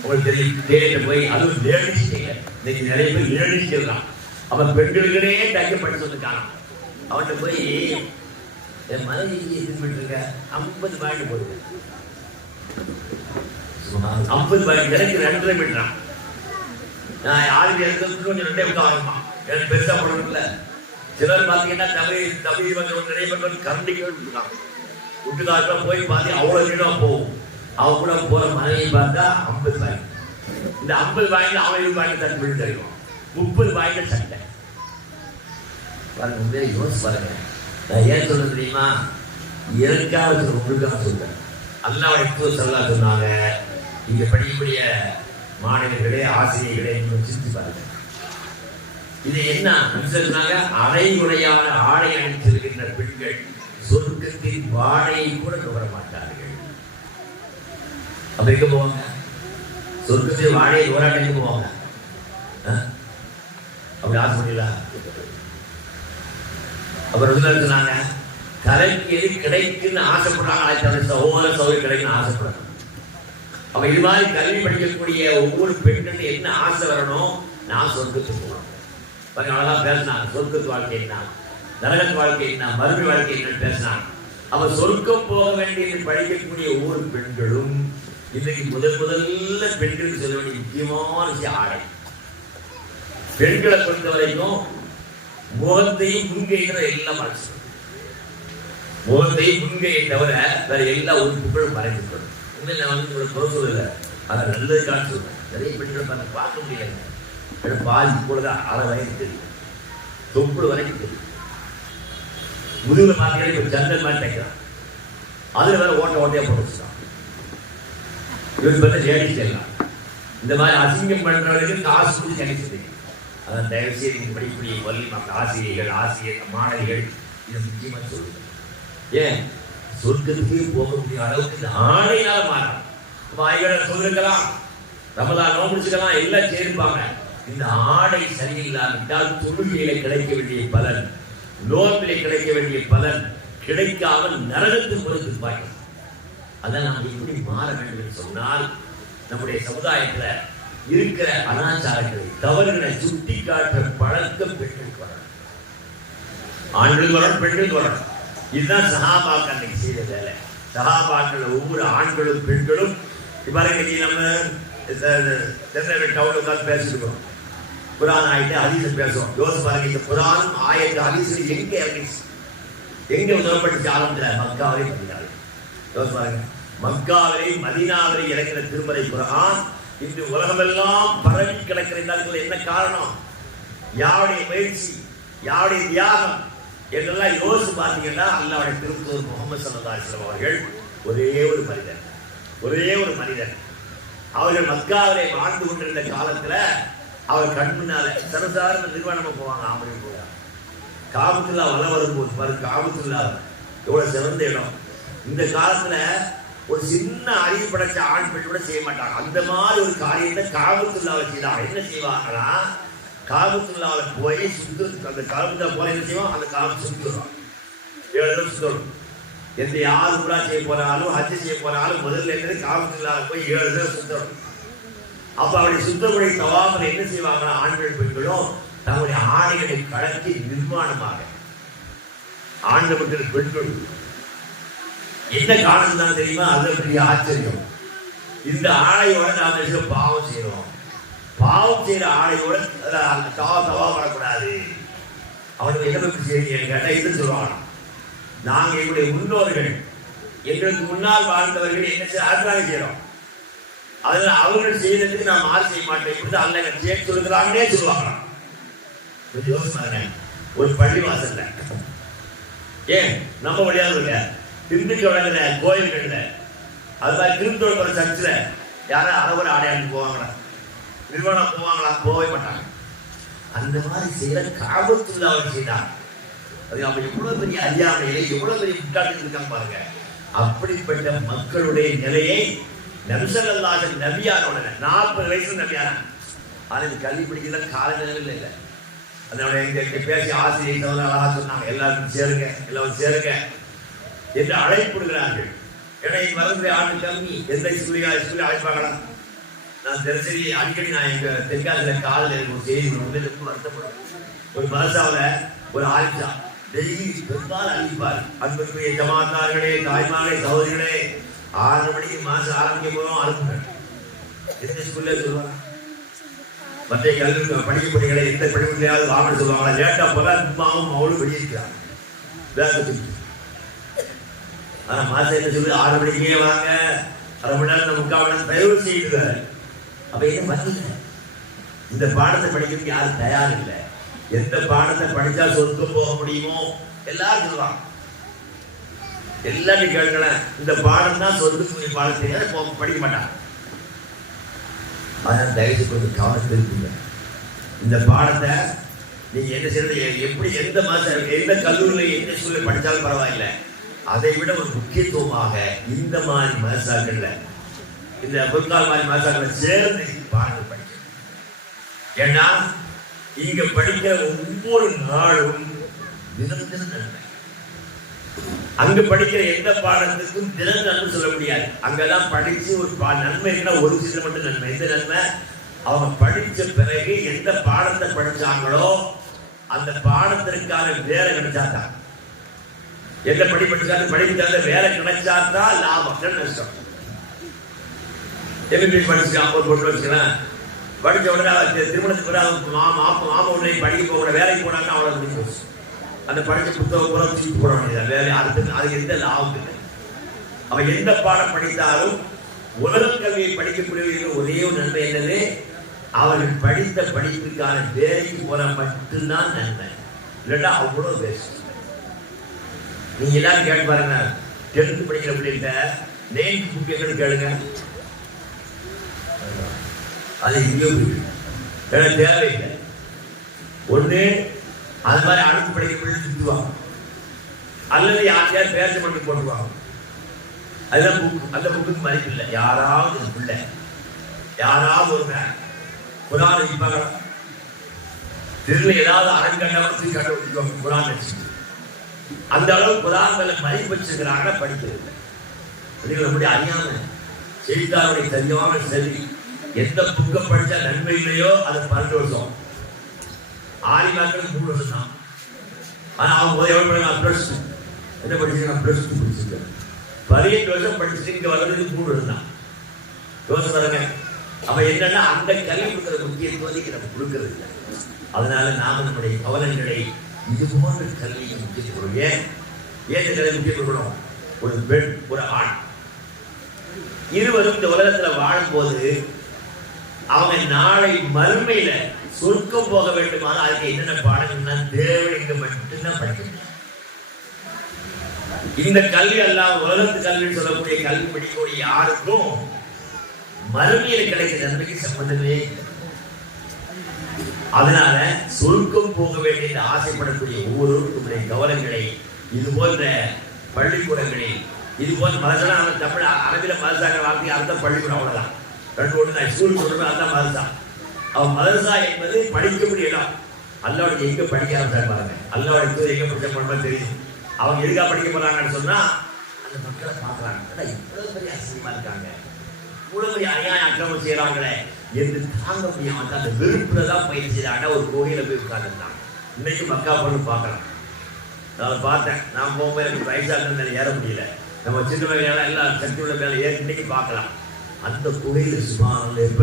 உங்களுக்கு தெரியும், தேடிட்டு போய் அதுவும் லேடிஸ் டெய்லர், இன்னைக்கு நிறைய பேர் லேடிஸ் டெய்லர். அவன் பெண்களுக்குனே தைக்க படிச்சு வந்துருக்கான். அவன்கிட்ட போய் என் மனைவி திரும்பிட்டு இருக்க 50 பாயிண்ட் போடுது, 50 பாயிண்ட் எனக்கு 2.5 மீட்டரான். நான் யாருக்கு எனக்கு கொஞ்சம் 2 விட்டு ஆகுமா, எனக்கு பெருசா போடணும்ல. சிலர் பார்த்தீங்கன்னா தமிழ் வந்து நிறைய பேர் கரண்டிக்கு விட்டுருக்கான். விட்டுக்காக போய் பார்த்து அவ்வளவு நீளம் போகும். அவன் கூட போற மனைவி பார்த்தா 50 பாயிண்ட். இந்த 50 பாயிண்ட் அவன் 20 பாயிண்ட் தட்டு விட்டு தருவோம். 30 பாயிண்ட் சட்டை. பாருங்க, உண்மையை யோசிச்சு பாருங்க. நான் ஏன் சொல்ல தெரியுமா? எனக்காக உங்களுக்காக சொல்றேன். அல்லாஹ்வுடைய தூதர் ஸல்லல்லாஹு அலைஹி சொன்னாங்க, இங்க படிக்கக்கூடிய மாணவர்களே ஆசிரியர்களே சிந்திச்சு பாருங்க. இது என்ன சொன்னாங்க? அரைகுறையான ஆடை அணிந்திருக்கின்ற பெண்கள் சொர்க்கத்தின் வாடையை கூட நுகர மாட்டார்கள். அப்ப எங்க போவாங்க? சொர்க்கத்தின் வாடையை நுகராட்ட எங்க போவாங்க? அப்படி ஆசைப்படலாம். அப்புறம் சொன்னாங்க, கலைக்கு எது கிடைக்குன்னு ஆசைப்படுறாங்க, சகோதர சௌகரியம் கிடைக்குன்னு ஆசைப்படுறாங்க. அப்ப இது மாதிரி கல்வி படிக்கக்கூடிய ஒவ்வொரு பெண்கள் என்ன ஆசை வரணும்? நான் சொர்க்கத்துக்கு போகணும். அழகா பேசினாங்க. சொர்க்கத்து வாழ்க்கை என்ன, நரகத்து வாழ்க்கை என்ன, மறுமை வாழ்க்கை என்ன பேசினாங்க. அப்ப சொர்க்கம் போக வேண்டிய படிக்கக்கூடிய ஒவ்வொரு பெண்களும் இன்றைக்கு முதல்ல பெண்களுக்கு சொல்ல வேண்டிய முக்கியமான விஷயம் ஆடை. பெண்களை பொறுத்த வரைக்கும் முகத்தையும் முன்கைகளை எல்லாம் மறைச்சு, முகத்தையும் முன்கையை தவிர வேற எல்லா உறுப்புகளும் மறைக்கப்படும். உண்மையில நான் வந்து ஒரு பொருள் இல்லை, அதை நல்லது காட்டு சொல்றேன். நிறைய பெண்களை பார்க்க முடியாது. பாதி போலதான் அரை வரைக்கும் தெரியும், தொப்புள் வரைக்கும் தெரியும். முதுகுல பார்க்கறது இப்ப ஜன்னல் மாதிரி தைக்கிறான், அதுல வேற ஓட்டையா போட்டு வச்சுட்டான். இவருக்கு பார்த்தா லேடிஸ் எல்லாம் இந்த மாதிரி அசிங்கம் பண்றவர்களுக்கு காசு கொடுத்து கணிச்சு தெரியும். அதான் தயவு செய்து நீங்க படிக்கக்கூடிய பள்ளி மக்கள் ஆசிரியர் மாணவிகள் இதை முக்கியமா சொல்லுங்க. ஏன் சொர்க்கத்துக்கு போக முடியாத அளவுக்கு இந்த ஆடையினால மாறும். வாய்களை சொல்லிருக்கலாம், ரமலான் நோம்பிடிச்சுக்கலாம், எல்லாம் சேர்ப்பாங்க. இந்த ஆடை சரியில்லாவிட்டால் தொழுகையில கிடைக்க வேண்டிய பலன், நோம்பிலே கிடைக்க வேண்டிய பலன் கிடைக்காமல் நரகத்துக்கு பொறுத்து பாய்க்கும். அதான் நாம் எப்படி மாற வேண்டும் என்று சொன்னால், நம்முடைய சமுதாயத்துல இருக்கிற அனாச்சாரங்களை, தவறுகளை சுட்டி காட்டுற பழக்கம் பெண்களுக்கு வரணும். ஆண்களுக்கு வரணும், பெண்களுக்கு வரணும். இதுதான் சஹாபாக்கள் அன்னைக்கு செய்த வேலை. சஹாபாக்கள் ஒவ்வொரு ஆண்களும் பெண்களும் இவ்வாறு நம்ம டவுன்ல உட்காந்து பேசிருக்கோம். குரான் ஆயிட்டு ஹதீஸ் பேசுவோம். யோசிச்சு பாருங்க, இந்த குரானும் ஆயத்து ஹதீஸ் எங்க இறங்கிச்சு, எங்க உதவப்பட்டுச்சு? ஆரம்பத்துல மக்காவிலே மதீனாவிலே. யோசிச்சு பாருங்க, மக்காவிலே மதீனாவிலே இறங்கிற திருமறை குரான் இன்று உலகமெல்லாம் பரவி கிடக்கிறது. என்ன காரணம்? யாருடைய முயற்சி, யாருடைய தியாகம் என்றெல்லாம் யோசிச்சு பார்த்தீங்கன்னா, அல்லாஹ்வுடைய திருத்தூதர் முஹம்மது ஸல்லல்லாஹு அலைஹி வஸல்லம் அவர்கள் ஒரே ஒரு மனிதன். அவர்கள் மக்காவிலே வாழ்ந்து கொண்டிருந்த காலத்துல அவர் கண் முன்னால சரசாரண நிர்வாணமா போவாங்க. ஆம்பளை போவாங்க. காபத்துல்லா வள வரும்போது பாரு, காபத்துல்லா எவ்வளவு சிறந்த இடம். இந்த காலத்துல ஒரு சின்ன அறிவு படைச்ச ஆண் பெண் கூட செய்ய மாட்டாங்க. அந்த மாதிரி ஒரு காரியத்தை காபத்துல்லாவை செய்தாங்க. என்ன செய்வாங்களா? காபத்துல்லாவை போய் சுத்து, அந்த காபத்துல்லா போல என்ன செய்வோம், அந்த காபத்து சுத்துறோம், 7 தடவை சுத்தணும். எந்த யார் உம்ரா செய்ய போனாலும் ஹஜ் செய்ய போனாலும் முதல்ல இருந்து காபத்துல்லாவை போய் 7 தடவை சுத்தணும். அப்ப அவருடைய சுத்தமுறை தவாமல் என்ன செய்வாங்கன்னா, ஆண்கள் பெண்களும் தங்களுடைய ஆடைகளை கலக்கி நிர்மாணமாக, ஆண்கள் மக்கள் பெண்கள் என்ன காரணம் தான் தெரியுமா? அது பெரிய ஆச்சரியம். இந்த ஆடையோட நாம பாவம் செய்யறோம். பாவம் செய்யற ஆடையோட தவா வரக்கூடாது. அவனுக்கு என்ன செய்ய கேட்டா இது சொல்லுவாங்க, நாங்க எங்களுடைய முன்னோர்கள், எங்களுக்கு முன்னால் வாழ்ந்தவர்கள் என்ன செய்யறோம், அதுல அவர்கள் செய்யறதுக்கு நான் மாறு செய்ய மாட்டேன். இப்படி அல்ல சேர்த்து சொல்லுறாங்கன்னே சொல்லுவாங்க. யோசனை, ஒரு பள்ளி வாசல்ல ஏன் நம்ம வழியாக இல்ல, திண்டுக்கல்ல கோயில்கள்ல, அதுதான் திருத்தோடு சர்ச்சில் யாரும் அளவு ஆடையாண்டு போவாங்களா, நிறுவனம் போவாங்களா? போகவே மாட்டாங்க. அந்த மாதிரி செய்யற காபத்துல்லாவை செய்தாங்க. அது அவங்க எவ்வளவு பெரிய அறியாமையிலே எவ்வளவு பெரிய முட்டாட்டம் இருக்காங்க பாருங்க. அப்படிப்பட்ட மக்களுடைய நிலையை நபி ஸல்லல்லாஹு அலைஹி வஸல்லம் நபியானோட 40 வயசு நபியான அது கல்வி படிக்கல, காலநிலையில் இல்லை. அதனால எங்க பேசி ஆசிரியர் அழகா சொன்னாங்க, எல்லாரும் சேருங்க என்று அழைப்புடுகிறார்கள். ஏன்னா வரக்கூடிய ஆண்டு கம்மி, எந்த ஸ்கூலில் அழைப்பாங்களா? நான் தினசரி அடிக்கடி நான் எங்க தென்காசியில காலில் எனக்கு ஒரு செய்தி ரொம்ப வருத்தப்படும். ஒரு மதசாவில் ஒரு ஆலிசா டெய்லி பெரும்பாலும் அழிப்பார். அன்புக்குரிய ஜமாத்தார்களே, தாய்மார்களே, சகோதரிகளே, 6 மணிக்கு மாசம் ஆரம்பிக்க போறோம் அனுப்புங்க. எந்த ஸ்கூல்ல சொல்லுவாங்க, மற்ற கல்வி படிக்கப்படுகளை எந்த படிப்புலையாவது வாங்க சொல்லுவாங்களா? லேட்டா போல அம்மாவும் அவளும் வெளியிருக்கிறாங்க வேகத்துக்கு. ஆனா மாசம் என்ன சொல்லு, 6 மணிக்கே வாங்க, 1/2 மணி நேரம் 3/4 மணி நேரம் தயவு செய்யுங்க. அப்ப என்ன பண்ணல, இந்த பாடத்தை படிக்கிறதுக்கு யாரும் தயார் இல்லை. எந்த பாடத்தை படிச்சா சொர்க்கம் போக முடியுமோ எல்லாரும் சொல்லுவாங்க. எல்லாரும் கேட்கலாம், இந்த பாடம் தான் சொர்க்கத்துக்குரிய பாடத்தை படிக்க மாட்டாங்க. அதனால் தயவுசெய்து கொஞ்சம் கவனத்தில் இருக்குங்க. இந்த பாடத்தை நீங்க என்ன செய்யறது, எப்படி எந்த மாதம் எந்த கல்லூரியில் எந்த சூழலில் படித்தாலும் பரவாயில்லை, அதை விட ஒரு முக்கியத்துவமாக இந்த மாதிரி மதசாக்கள்ல, இந்த பொற்கால மாதிரி மதசாக்களை சேர்ந்து பாடங்கள் படிக்கணும். ஏன்னா இங்க படிக்கிற ஒவ்வொரு நாளும் தினம் தினம் நன்மை. அங்க படிக்கிற எந்த பாடத்துக்கும் தினம் நன்மை சொல்ல முடியாது. அங்கதான் படிச்சு ஒரு நன்மைன்னா ஒரு சில மட்டும் நன்மை. எந்த நன்மை, அவங்க படிச்ச பிறகு எந்த பாடத்தை படிச்சாங்களோ அந்த பாடத்திற்கான வேலை கிடைச்சாதான், எந்த படிச்சாலும் படிச்சால வேலை கிடைச்சாதான் லாபம், நஷ்டம். எப்படி படிச்சுக்கலாம், ஒரு பொருள் வச்சுக்கலாம், படிச்ச உடனே திருமணத்துக்கு மாமா உடனே படிக்க போக வேலைக்கு போனாங்கன்னா அவ்வளவு முடிஞ்சு போச்சு. அந்த படிச்ச புத்தகம் பூரா தூக்கி போட வேண்டியது வேலை, அதுக்கு எந்த லாபம் இல்லை. அவன் எந்த பாடம் படித்தாலும் உலக கல்வியை படிக்கக்கூடிய ஒரே ஒரு நன்மை என்னது, அவர்கள் படித்த படிப்புக்கான வேலைக்கு போற மட்டும்தான் நன்மை, இல்லைன்னா அவ்வளவு வேஸ்ட். நீங்க எல்லாரும் கேட்டு பாருங்க, 10th படிக்கிற பிள்ளைகிட்ட நெய்த் புக் எங்கன்னு கேளுங்க, அது இங்கேயும் தேவையில்லை. ஒண்ணு அது மாதிரி அடுத்து படிக்கிற பிள்ளை சுற்றுவாங்க, அல்லது யாரையாவது பேச பண்ணி போட்டுவாங்க. அதுதான் புக், அந்த புக்கு மதிப்பு இல்லை. யாராவது ஒரு பிள்ளை, யாராவது ஒரு குரான் வச்சுப்பாங்க, திரும்ப ஏதாவது அரங்கண்டவருக்கு கட்ட வச்சுக்குவாங்க குரான் வச்சு. அந்த அளவு குரான்களை மதிப்பு வச்சிருக்கிறாங்க, படிக்கிறது. நம்முடைய அறியாம செய்தித்தாளுடைய தெரியாம சரி, எந்த புக்கை படிச்சா நன்மை இல்லையோ அது 12 வருஷம், ஆரிமாக்களுக்கு 3 வருஷம் தான். ஆனா அவங்க எவ்வளவு பிளஸ் என்ன படிச்சுன்னா பிளஸ் 2 படிச்சிருக்கேன், 18 வருஷம் படிச்சுட்டு இங்க வர்றதுக்கு 3 வருஷம் தான். யோசனை பாருங்க. அப்ப என்னன்னா அந்த கல்வி கொடுக்கிற முக்கியத்துவம் நம்ம கொடுக்கறது இல்லை. அதனால நாம நம்முடைய கவனங்களை இது போன்ற கல்வியை முக்கியத்துவம். ஏன் கல்வி முக்கியத்துவம்? ஒரு பெண் ஒரு ஆண் இருவரும் இந்த உலகத்துல வாழும் போது அவங்க நாளை மறுமையில சொர்க்கம் போக வேண்டுமான அதுக்கு என்னென்ன பாடங்கள்னா தேவைக்கு மட்டும்தான் படிக்க முடியும். இந்த கல்வி எல்லாம் உலகத்து கல்வின்னு சொல்லக்கூடிய கல்வி படிக்கக்கூடிய யாருக்கும் மறுமையில் கிடைக்கிற நன்மைக்கு சம்பந்தமே இல்லை. அதனால சொர்க்கம் போக வேண்டிய ஆசைப்படக்கூடிய ஒவ்வொருவருக்கும் கவனங்களை இது போன்ற பள்ளிக்கூடங்களில் இது போன்ற மதசா தமிழ் அரபில மதசாக்கிற வார்த்தை அர்த்தம் பள்ளிக்கூடம் அவ்வளவுதான். 2 ஒன்று நான் ஸ்கூல் சொல்றேன், அதுதான் மதரசா. அவன் மதரசா என்பது படிக்கக்கூடிய இடம். அல்லாவுடைய எங்க படிக்க ஆரம்பிச்சாங்க, அல்லாவுடைய எங்க படிக்க தெரியும். அவங்க எதுக்காக படிக்க போறாங்கன்னு சொன்னா அந்த மக்களை பார்க்கறாங்க, இவ்வளவு பெரிய அசிங்கமா இருக்காங்க, இவ்வளவு பெரிய அநியாய அக்கிரமம் செய்யறாங்களே என்று தாங்க முடியாம அந்த வெறுப்புல தான் பயிற்சி செய்யறாங்க. ஒரு கோயில போய் உட்கார்ந்துருந்தாங்க. இன்னைக்கு மக்கா பொண்ணு பார்க்கலாம், நான் பார்த்தேன். நான் போகும்போது எனக்கு வயசாக ஏற முடியல, நம்ம சின்ன வகையால எல்லாம் சக்தி உள்ள மேல ஏறி இன்னைக்கு பார்க்கலாம். அந்த கோயில சுமார் எப்ப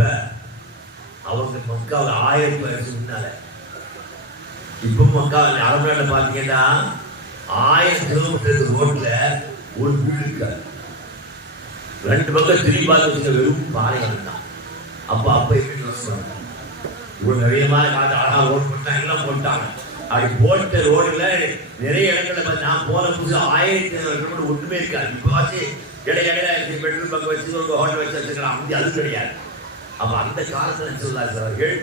அவங்க மக்காவில் 1000 வருஷம் முன்னால, இப்ப மக்காவில் அரபு பாத்தீங்கன்னா 1000 கிலோமீட்டர் ரோட்ல ஒரு வீடு இருக்காது, 2 பக்கம் திரும்பி பார்த்து வெறும் பாறைகள் தான். அப்ப எப்படி யோசிப்பாங்க, இவ்வளவு நிறையமான காட்டு அழகா ரோடு போட்டாங்க, எல்லாம் போட்டாங்க. அப்படி போட்ட ரோடுல நிறைய இடங்கள்ல நான் போன புதுசு 1500 கிலோமீட்டர் ஒண்ணுமே இருக்காது. இப்போ இடையில பெட்ரோல் பங்க் வச்சு ஒரு ஹோட்டல் வச்சு வச்சுக்கலாம், அது கிடையாது. அப்ப அந்த காலத்துல சொல்லாரு அவர்கள்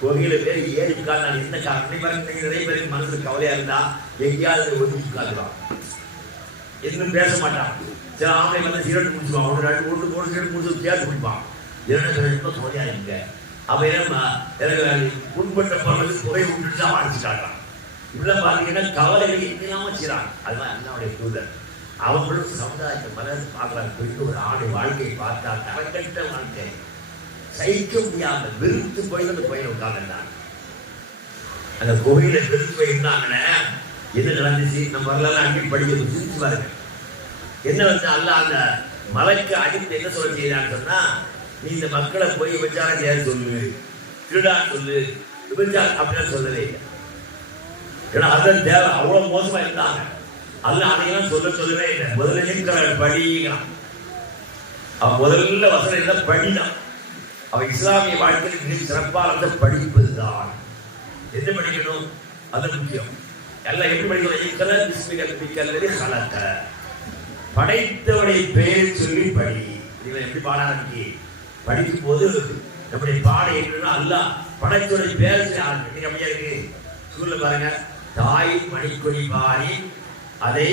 கோயில பேர் ஏறி உட்கார்ந்து நான் என்ன காரணம் நிறைய பேருக்கு மனசு கவலையா இருந்தா எங்கேயாவது ஒதுக்கி உட்காந்துருவாங்க, எதுவும் பேச மாட்டான். சில ஆம்பளை வந்து சீரட்டு முடிச்சுவான், ஒரு சீரட்டு முடிச்சு சேர்த்து குடிப்பான், 2 தோழியா இருக்க. அப்ப எனக்கு உட்பட்ட பொருளுக்கு புகை விட்டுட்டு அடிச்சுட்டாங்க. உள்ள பாத்தீங்கன்னா கவலைகள் இல்லாம செய்யறாங்க. அதுதான் அண்ணாவுடைய தூதர். அவங்களும் சமுதாயத்தை மலர்ந்து பார்க்கறாங்க. போயிட்டு ஒரு ஆடு வாழ்க்கையை பார்த்தா தரக்கட்ட வாழ்க்கை சகிக்க முடியாம வெறுத்து போய் அந்த கோயில உட்கார்ந்தாங்க. அந்த கோயில வெறுத்து போயிருந்தாங்கன்னா என்ன நடந்துச்சு நம்ம வரலாம் அங்கே படிக்க சிரிச்சு பாருங்க. என்ன வந்து அல்ல அந்த மலைக்கு அடித்து என்ன சொல்ல செய்யறான்னு சொன்னா, நீ இந்த மக்களை போய் விபச்சாரம் செய்ய சொல்லு, திருடான்னு சொல்லு, விபச்சாரம் அப்படின்னு சொல்லவே இல்லை. ஏன்னா அதன் தேவை அவ்வளவு மோசமா இருந்தாங்க. அல்ல அதையெல்லாம் சொல்லவே இல்லை. முதல்ல படிக்கிறான். அவன் முதல்ல வசனம் இல்லை, படிதான். அவன் இஸ்லாமிய வாழ்க்கையில் மிக சிறப்பாக படிப்பதுதான். என்ன படிக்கணும்? அது முக்கியம். எல்லாம் எப்படி படிக்கிறோம்? படைத்தவனை பெயர் சொல்லி படி. எப்படி பாடாக்கி படிக்கும் போது நம்முடைய பாட என்ன அல்லாஹ் படைத்தவனை பெயர் சொல்லி அப்படியா இருக்கு. ஸ்கூல்ல பாருங்க, தாய் மணிக்கொடி பாரி அதை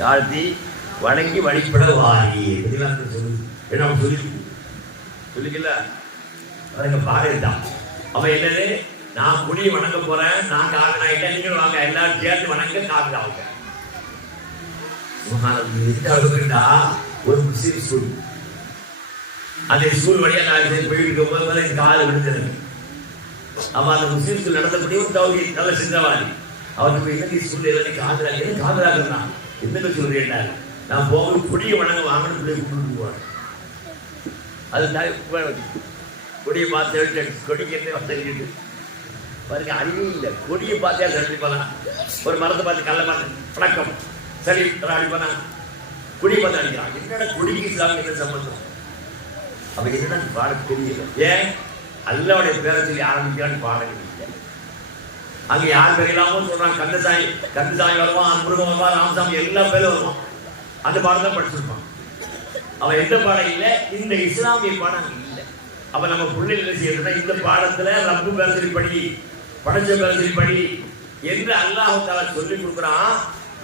தாழ்த்தி வணங்கி வழிபட வாரி என்ன சொல்லிக்கல. அதுக்கு பாருதான் அவன் என்னது, நான் குடியை வணங்க போறேன், நான் காரணம் ஆகிட்டேன், நீங்களும் வாங்க எல்லாரும் சேர்த்து வணங்க காரணம். ஒரு முஸ்லீம் ஸ்கூல், அந்த ஸ்கூல் வழியா நான் போயிட்டு இருக்கும் போது எனக்கு காலை விழுந்தது. அவன் அந்த முஸ்லீம் ஸ்கூல் நடத்தப்படியும் தௌஹீத் நல்ல சிந்தவாதி. அவனுக்கு இன்னைக்கு ஸ்கூல்ல எல்லாம் காதலாகிறான். என்னங்க சொல்றேன், நான் போக குடியை வணங்க வாங்கணும் பிள்ளை கூப்பிட்டு போவான். அது கொடியை பார்த்து கொடிக்கு என்ன வசதிட்டு பாருங்க, அறிவே இல்லை. கொடியை பார்த்தே அடிப்பானா, ஒரு மரத்தை பார்த்து கல்ல பார்த்து வணக்கம் சரி அடிப்பானா, கொடியை பார்த்து அடிக்கிறான். என்னடா கொடிக்கு இஸ்லாம் என்ன சம்பந்தம்? அப்ப என்னடா பாட தெரியல. ஏன் அல்லாவுடைய பேரை சொல்லி ஆரம்பிக்கிறான்னு பாட இல்லை. அங்க யார் பேர் இல்லாம சொல்றாங்க, கந்தசாமி வருவான், முருகன் வருவான், ராமசாமி எல்லா பேரும் வருவான். அந்த பாடம் தான் படிச்சிருப்பான். அவன் எந்த பாடம் இல்லை, இந்த இஸ்லாமிய பாடம் இல்லை. அப்ப நம்ம பிள்ளைகள் செய்யறதுனா இந்த பாடத்துல ரப்பு பேரசரி படி, படைச்ச பேரசரி படி என்று அல்லாஹ் தஆலா சொல்லி கொடுக்குறான்.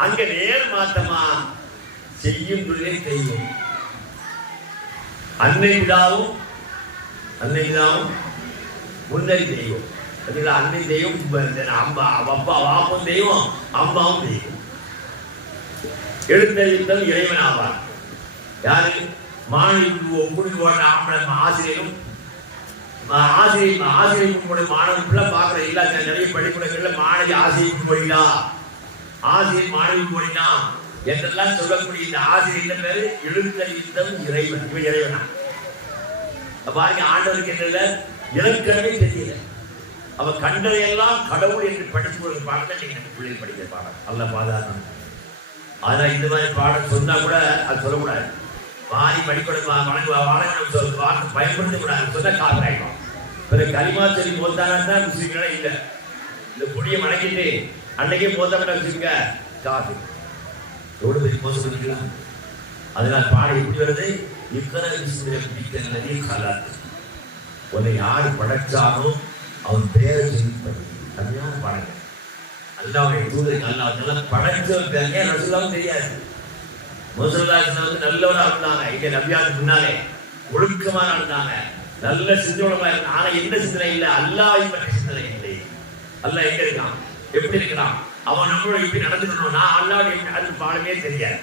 அங்க நேர் மாத்தமா செய்யும் தொழிலை செய்யும். அன்னை விழாவும் முன்னறி தெய்வம். அன்னை தெய்வம், அப்பா வாப்பும் தெய்வம், அம்மாவும் தெய்வம். எழுத்தறிவித்தல் இறைவன் ஆவார். யாரு? மாணவி ஆசிரியரும் ஆசிரியர் மாணவன் பார்க்கிற எல்லா நிறைய பள்ளிக்கூடங்கள்ல மாணவி ஆசிரியர் மொழியா, ஆசிரியர் மாணவி மொழினா என்றெல்லாம் சொல்லக்கூடிய இந்த ஆசிரியர் பேரு எழுத்தறிவித்தல் இறைவன். இவன் இறைவனா பாருங்க. ஆண்டவருக்கு என்ன இலக்கணமே தெரியல. அவ கண்டதையெல்லாம் கடவுள் என்று படிச்சு ஒரு பாடத்தை நீங்க பிள்ளைகள் படிக்கிற பாடம் அல்ல பாதாரணம். அதனால இந்த மாதிரி பாடம் சொன்னா கூட அது சொல்லக்கூடாது. வாரி படிக்கணும் பயன்படுத்த கூடாது. சொன்னா காதலாயிடும். பிறகு கரிமா சொல்லி போத்தானா முஸ்லீம்களே இல்லை. இந்த பொடியை வணங்கிட்டு அன்னைக்கே போத்தப்பட வச்சுருக்க காது எவ்வளவு பெரிய மோசம் பண்ணிக்கலாம். அதனால பாடம் எப்படி வருது? உன்னை யார் படைச்சாலும் அவன் பேரை சொல்லி படி. அதுதான் பாடங்க. அல்லாவுடைய தூதருக்கு அல்லாஹ் படைச்சவன் பேருங்க ரசூலுல்லாஹ் தெரியாது. ரசூலுல்லாஹ் வந்து நல்லவரா இருந்தாங்க. இங்க நபியாவுக்கு முன்னாலே ஒழுக்கமா இருந்தாங்க, நல்ல சிந்தனைமா இருந்தாங்க. ஆனா எந்த சிந்தனை இல்லை, அல்லாஹ்வை பற்றி சிந்தனை இல்லை. அல்லாஹ் எங்க இருக்கான், எப்படி இருக்கிறான், அவன் நம்மளோட இப்படி நடந்துக்கணும். நான் அல்லாவுடைய அது பாடமே தெரியாது.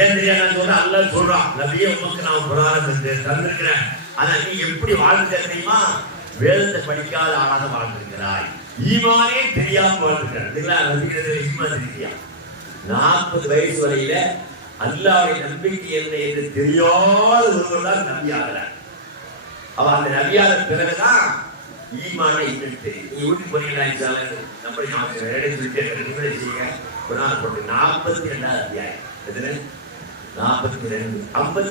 ஏன் தெரியாது சொல்ற? அல்லாஹ் சொல்றான், நபியே உமக்கு நான் புராணத்தை தந்திருக்கிறேன். ஆனா நீ எப்படி வாழ்ந்து தெரியுமா? வேதத்தை படிக்காத ஆளாக வாழ்ந்திருக்கிறாய், ஈமானே தெரியாம வாழ்ந்திருக்கிறார். 40 வயசு வரையில அல்லாஹ்வுடைய நம்பிக்கை என்ன என்று தெரியாத ஒருவர் தான் நபியாகிறார். அவன் அந்த நபியாத பிறகுதான் ஈமானை இன்னும் தெரியும். நீ வீட்டுக்கு போனீங்களா? நம்ம சொல்லிட்டு 42வது அத்தியாயம் 42 52 42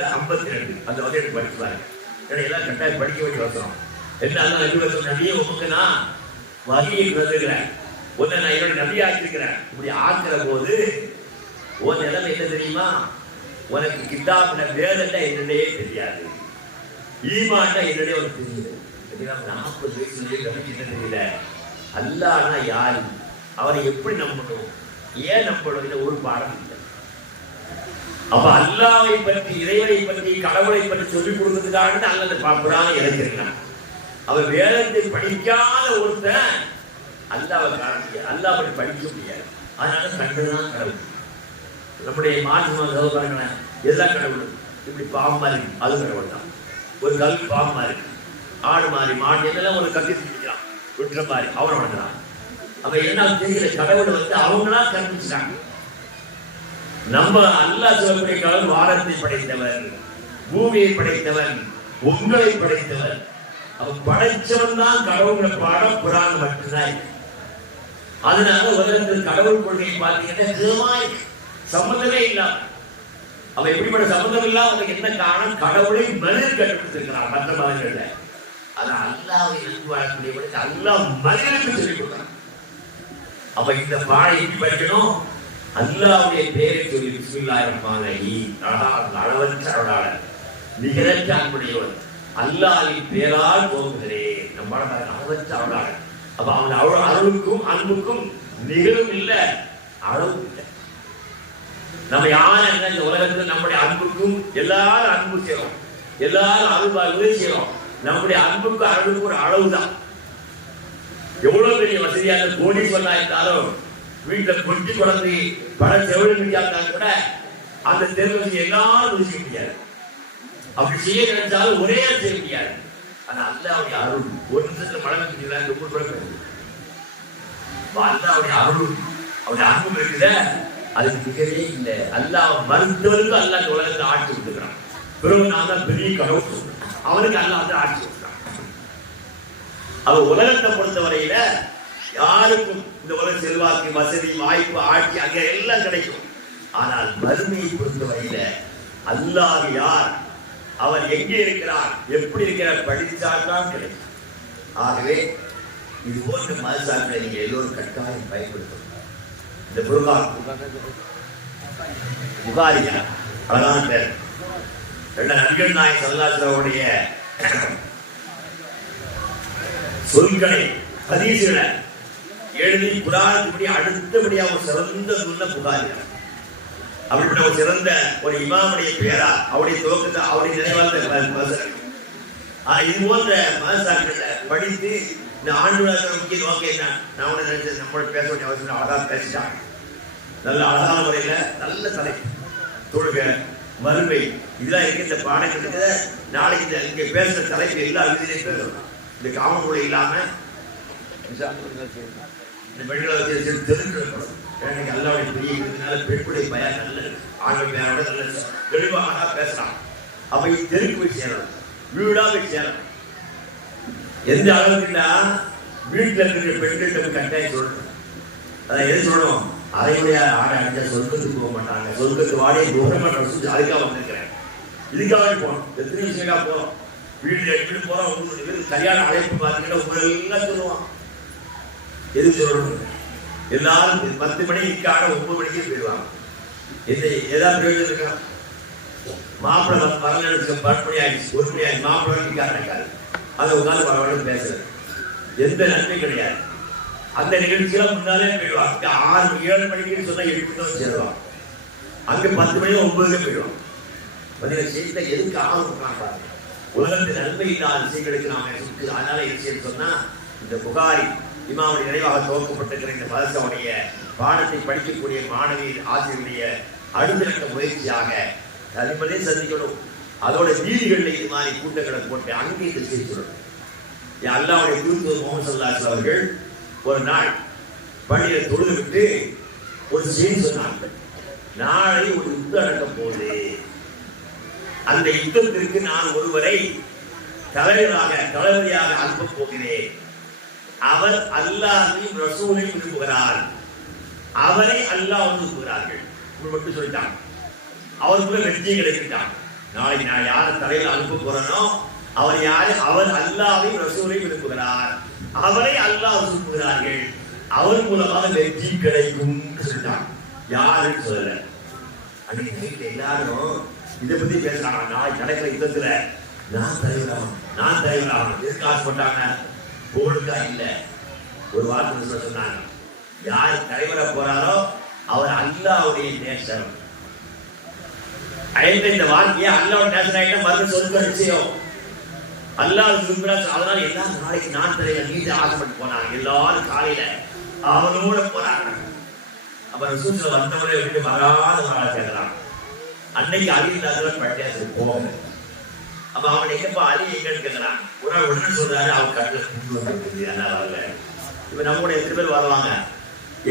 52 அந்த வந்து எனக்கு படிச்சு பாருங்க. எல்லாம் கட்டாயம் படிக்க வேண்டிய அவசரம். நபியை உமக்கு நான் வகையை வந்துக்கிறேன், உன்னை நான் என்னோட நபியா ஆக்கிருக்கிறேன். இப்படி ஆக்கிற போது உன் நிலைமை என்ன தெரியுமா? உனக்கு கிட்டாப்ல வேதத்தை என்னுடைய தெரியாது, ஈமான் என்னுடைய ஒரு தெரியல. 40 வயசுலயே நம்பிக்கை என்ன தெரியல. அல்லாஹ்னா யாரு, அவரை எப்படி நம்பணும், ஏன் நம்பணும், இதை ஒரு பாடம் இல்லை. அப்ப அல்லாஹ்வை பற்றி, இறைவனை பற்றி, கடவுளை பற்றி சொல்லிக் கொடுக்கிறதுக்காக அல்லது புராண இளைஞர்கள். அவர் வேதத்தை படிக்காத ஒருத்தன் அல்லாஹ்வை காண அல்லாஹ் பற்றி படிக்க முடியாது. அதனால கண்டுதான் கடவுள். நம்முடைய மாற்று பாருங்களேன், எல்லாம் கடவுள். இப்படி பாம்பு மாதிரி அது கடவுள் தான். ஒரு கல் பாம்பு மாதிரி, ஆடு மாதிரி, மாடு என்னெல்லாம் ஒரு கல்வி செஞ்சுக்கிறான், விட்டுற மாதிரி அவன் வளர்க்குறான். அப்ப என்ன தெரியல, கடவுளை வந்து அவங்களா கற்பிச்சாங்க. நம்ம அல்லாஹ் சொல்லக்கூடிய கடவுள் வானத்தை படைத்தவர், பூமியை படைத்தவர், உங்களை படைத்தவர். அவன் படைச்சவன் தான் கடவுள் பாடம் குர்ஆன் மட்டும்தான். அதனால உலகத்தில் கடவுள் கொள்கையை பார்த்தீங்கன்னா சம்பந்தமே இல்லாம அவன் எப்படிப்பட்ட சம்பந்தம் இல்லாம என்ன காரணம்? கடவுளை மனிதன் கண்டுபிடிச்சிருக்கிறான் மற்ற மதங்கள்ல. ஆனா அல்லாஹ்வை நம்பி வாழக்கூடியவனுக்கு அல்லாஹ் மனிதனுக்கு சொல்லிக் கொடுக்கிறான். அப்ப இந்த பாடை எப்படி படிக்கணும்? அல்லாஹ்வுடைய பெயரை சொல்லி பிஸ்மில்லாஹிர் ரஹ்மானிர் ரஹீம், அளவற்ற அருளாளர், நிகரற்ற அன்புடையவன், அல்லாஹ்வின் பெயரால் துவங்குகிறேன். நம்ம அளவற்ற அருளாளர். அப்ப அவன் அருளுக்கும் அன்புக்கும் நிகழும் இல்லை, அளவும் இல்லை. நம்ம யார் என்ன இந்த உலகத்துல நம்முடைய அன்புக்கும் எல்லாரும் அன்பு செய்யறோம், எல்லாரும் அருள்பால் உதவி செய்யறோம். நம்முடைய அன்புக்கு அருளுக்கு ஒரு அளவுதான். எவ்வளவு பெரிய வசதியான கோடீஸ்வரனா இருந்தாலும் வீட்டுல கொஞ்சம் குழந்தை பல செவழி முடியாதான் கூட அந்த தெருவு எல்லாரும் செய்ய முடியாது. அப்படி செய்ய நினைச்சாலும் ஒரே செய்ய முடியாது. ஆனா அல்லாஹ்வுடைய அருள் ஒரு நிமிஷத்துல மழை பெய்யல, இந்த ஊர் அல்லாஹ்வுடைய அருள் அவருடைய அன்பு இருக்குத அதுக்கு மிகவே இல்லை. அல்லாஹ் மருத்துவருக்கு அல்லாஹ் இந்த உலகத்தை ஆட்சி கொடுக்குறான். பிறகு நான் தான் பெரிய கடவுள், அவனுக்கு அல்லாஹ் வந்து ஆட்சி கொடுக்குறான். அவர் உலகத்தை பொறுத்தவரையில யாருக்கும் இந்த உலக செல்வாக்கு, வசதி, வாய்ப்பு, ஆட்சி அங்க எல்லாம் கிடைக்கும். ஆனால் மறுமையை பொறுத்தவரையில அல்லாஹ் யார், அவர் எங்கே இருக்கிறார், எப்படி இருக்கிறார் படித்தால்தான் கிடைக்கும். ஆகவே இது போன்ற மதசார்களை நீங்க எல்லோரும் கட்டாயம் பயன்படுத்தணும். இந்த புகாரியா அழகான பேர். நபிகள் நாயகம் ஸல்லல்லாஹு அலைஹி வஸல்லம் சொல்களை ஹதீஸ்களை எழுதி குர்ஆனுக்கு அடுத்தபடியாக ஒரு சிறந்த நூல்ல புகாரியா. அப்படிப்பட்ட ஒரு சிறந்த ஒரு இமாமுடைய பெயரா அவருடைய துவக்கத்தை அவருடைய நினைவாக இது போன்ற மதசார்களை படித்து இந்த ஆண்டு முக்கிய நோக்கம் என்ன? நான் உடனே நினைச்சேன் நம்மளோட பேச வேண்டிய அவசியம். அழகாக பேசிட்டாங்க, நல்ல அழகான முறையில நல்ல தலை தொழுகை மறுமை இதெல்லாம் இருக்கு. இந்த பாடங்களுக்கு நாளைக்கு இங்க பேசுற தலைப்பு எல்லா விதிலையும் பேசணும். இந்த காமமொழி இல்லாம இந்த பெண்களை தெரிஞ்சிருக்கணும். எனக்கு அல்லாவுடைய பெரிய இருக்கிறதுனால பெண்களுடைய பயம் நல்ல ஆண்கள் பேரோட நல்ல தெளிவாக பேசலாம். அப்ப தெருக்கு போய் சேரணும், வீடா போய் சேரணும். எந்த அளவுக்குன்னா வீட்டில் இருக்கிற பெண்கள்கிட்ட கட்டாயம் சொல்லணும். அதான் எது சொல்லணும்? அதையுடைய ஆடை அடிச்சா சொர்க்கத்துக்கு போக மாட்டாங்க, சொர்க்கத்து வாடையை தூரமா அதுக்காக வந்திருக்கிறேன், இதுக்காக போகணும். எத்தனை விஷயக்காக போறோம், வீடு எடுத்துட்டு போறோம். உங்களுக்கு பேர் சரியான அழைப்பு பார்த்தீங்கன்னா உங்களெல்லாம் சொல்லுவான். எது சொல்லணும்? எல்லாரும் 10 மணிக்காக 9 மணிக்கே போயிடுவாங்க. ஏதாவது பிரயோஜனம் இருக்கா? மாப்பிள்ளை வரல பணி ஆயிடுச்சு, 1 மணி ஆயிடுச்சு, மாப்பிள்ளை நிற்காது, அதை உட்காந்து பரவாயில்ல பேசுறது எந்த நன்மை கிடையாது. அந்த நிகழ்ச்சியில முன்னாலே போயிடுவாங்க. 6-7 மணிக்கு சொன்னா 8 தான் சேருவாங்க. அங்க 10 மணி 9 போயிடுவாங்க. செய்த எதுக்கு ஆரம்பிப்பாங்க? உலகத்தில் நன்மை இல்லாத விஷயங்களுக்கு நாம இருக்கு. அதனால விஷயம் சொன்னா இந்த புகாரி இமாமுடைய நிறைவாக துவக்கப்பட்டிருக்கிற இந்த மதத்தோடைய பாடத்தை படிக்கக்கூடிய மாணவி ஆசிரியருடைய அடுத்த முயற்சியாக அதிபதே சந்திக்கணும். அதோட வீதிகளில் இது மாதிரி கூட்டங்களை போட்டு அங்கே இதை செய்யணும். அல்லாஹ்வுடைய தூதர் முஹம்மது ஸல்லல்லாஹு அலைஹி அவர்கள் ஒரு நாள் பள்ளியை தொழுது விட்டு ஒரு செய்தி சொன்னாங்க. நாளை ஒரு யுத்தம் நடக்க போகுது, அந்த யுத்தத்திற்கு நான் ஒருவரை தளபதியாக அனுப்ப போகிறேன். அவர் அல்லாஹ்வையும் ரசூலையும் விரும்புகிறார், அவரை அல்லாஹ் விரும்புகிறார்கள் மட்டும் சொல்லிட்டாங்க. அவருக்குள்ள வெற்றியை கிடைக்கிட்டாங்க. நாளைக்கு நான் யாரை தலையில் அனுப்ப போறேனோ அவர் யாரு? அவர் அல்லாஹ்வையும் ரசூலையும் விரும்புகிறார், அவரை அல்லாஹ் விரும்புகிறார்கள், அவர் மூலமாக வெற்றி கிடைக்கும் சொல்லிட்டாங்க. யாருன்னு சொல்லல. அன்னைக்கு நைட்ல எல்லாரும் இதை பத்தி பேசுறாங்க. நாளைக்கு நடக்கிற யுத்தத்துல நான் தலைவராகணும். எதுக்கு ஆசைப்பட்டாங்க? போருக்கா இல்ல, ஒரு வார்த்தை சொன்னாங்க. யார் தலைவர போறாரோ அவர் அல்லாஹ்வுடைய நேசர். இந்த வார்த்தையை அல்லாஹ்வுடைய நேசர் ஆகிட்ட மருந்து சொல்ற விஷயம் அல்லாஹ் விரும்புறாரு. அதனால எல்லாரும் நாளைக்கு நான் தலைவர் நீங்க ஆசைப்பட்டு போனாங்க. எல்லாரும் காலையில அவனோட போறாங்க. அப்ப ரசூல் வந்தவரை விட்டு வராத கேட்கலாம். அன்னைக்கு அலிநாதர் பட்டியாசு போவாங்க. அப்ப அவன் எங்கப்பா அலி எங்கன்னு கேட்கறான். ஒரு நாள் உடனே சொல்றாரு, அவன் கட்டில கொண்டு வந்து அதனால வரல. இப்ப நம்மளுடைய 8 பேர் வருவாங்க.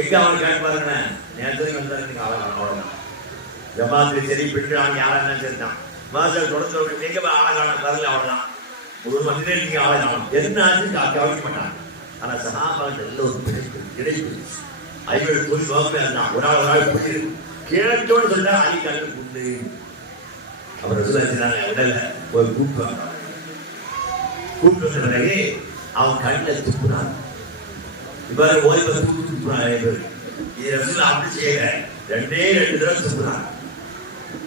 எங்க அவன் கேட்டு பாருங்க, நேரத்துக்கு வந்தாரு அவ்வளவுதான். ஜமாத்துல சரி பெற்று அவன் யாரா சரிதான் மாசம் தொடர்ந்து எங்க ஆளான வரல, அவ்வளவுதான். ஒரு மனிதன் நீங்க ஆளாகணும் என்ன ஆச்சு கவனிக்க மாட்டாங்க. ஆனா சஹாபாக்கள் எல்லோரும் கிடைப்பு 50 கோடி நோக்கமே இருந்தான். ஒரு ஆள் போய் கேட்டோன்னு சொல்ல அலி கண்ணு புண்ணு அவர் சொன்னாங்க உடல்ல ஒரு கூப்பிட்டு வந்த பிறகு அவன் கண்ணில் துப்புனான். இவ்வாறு ஓய்வு துப்புனான். இது ரசூல் அப்படி செய்யல, 2 தடவை துப்புனான்.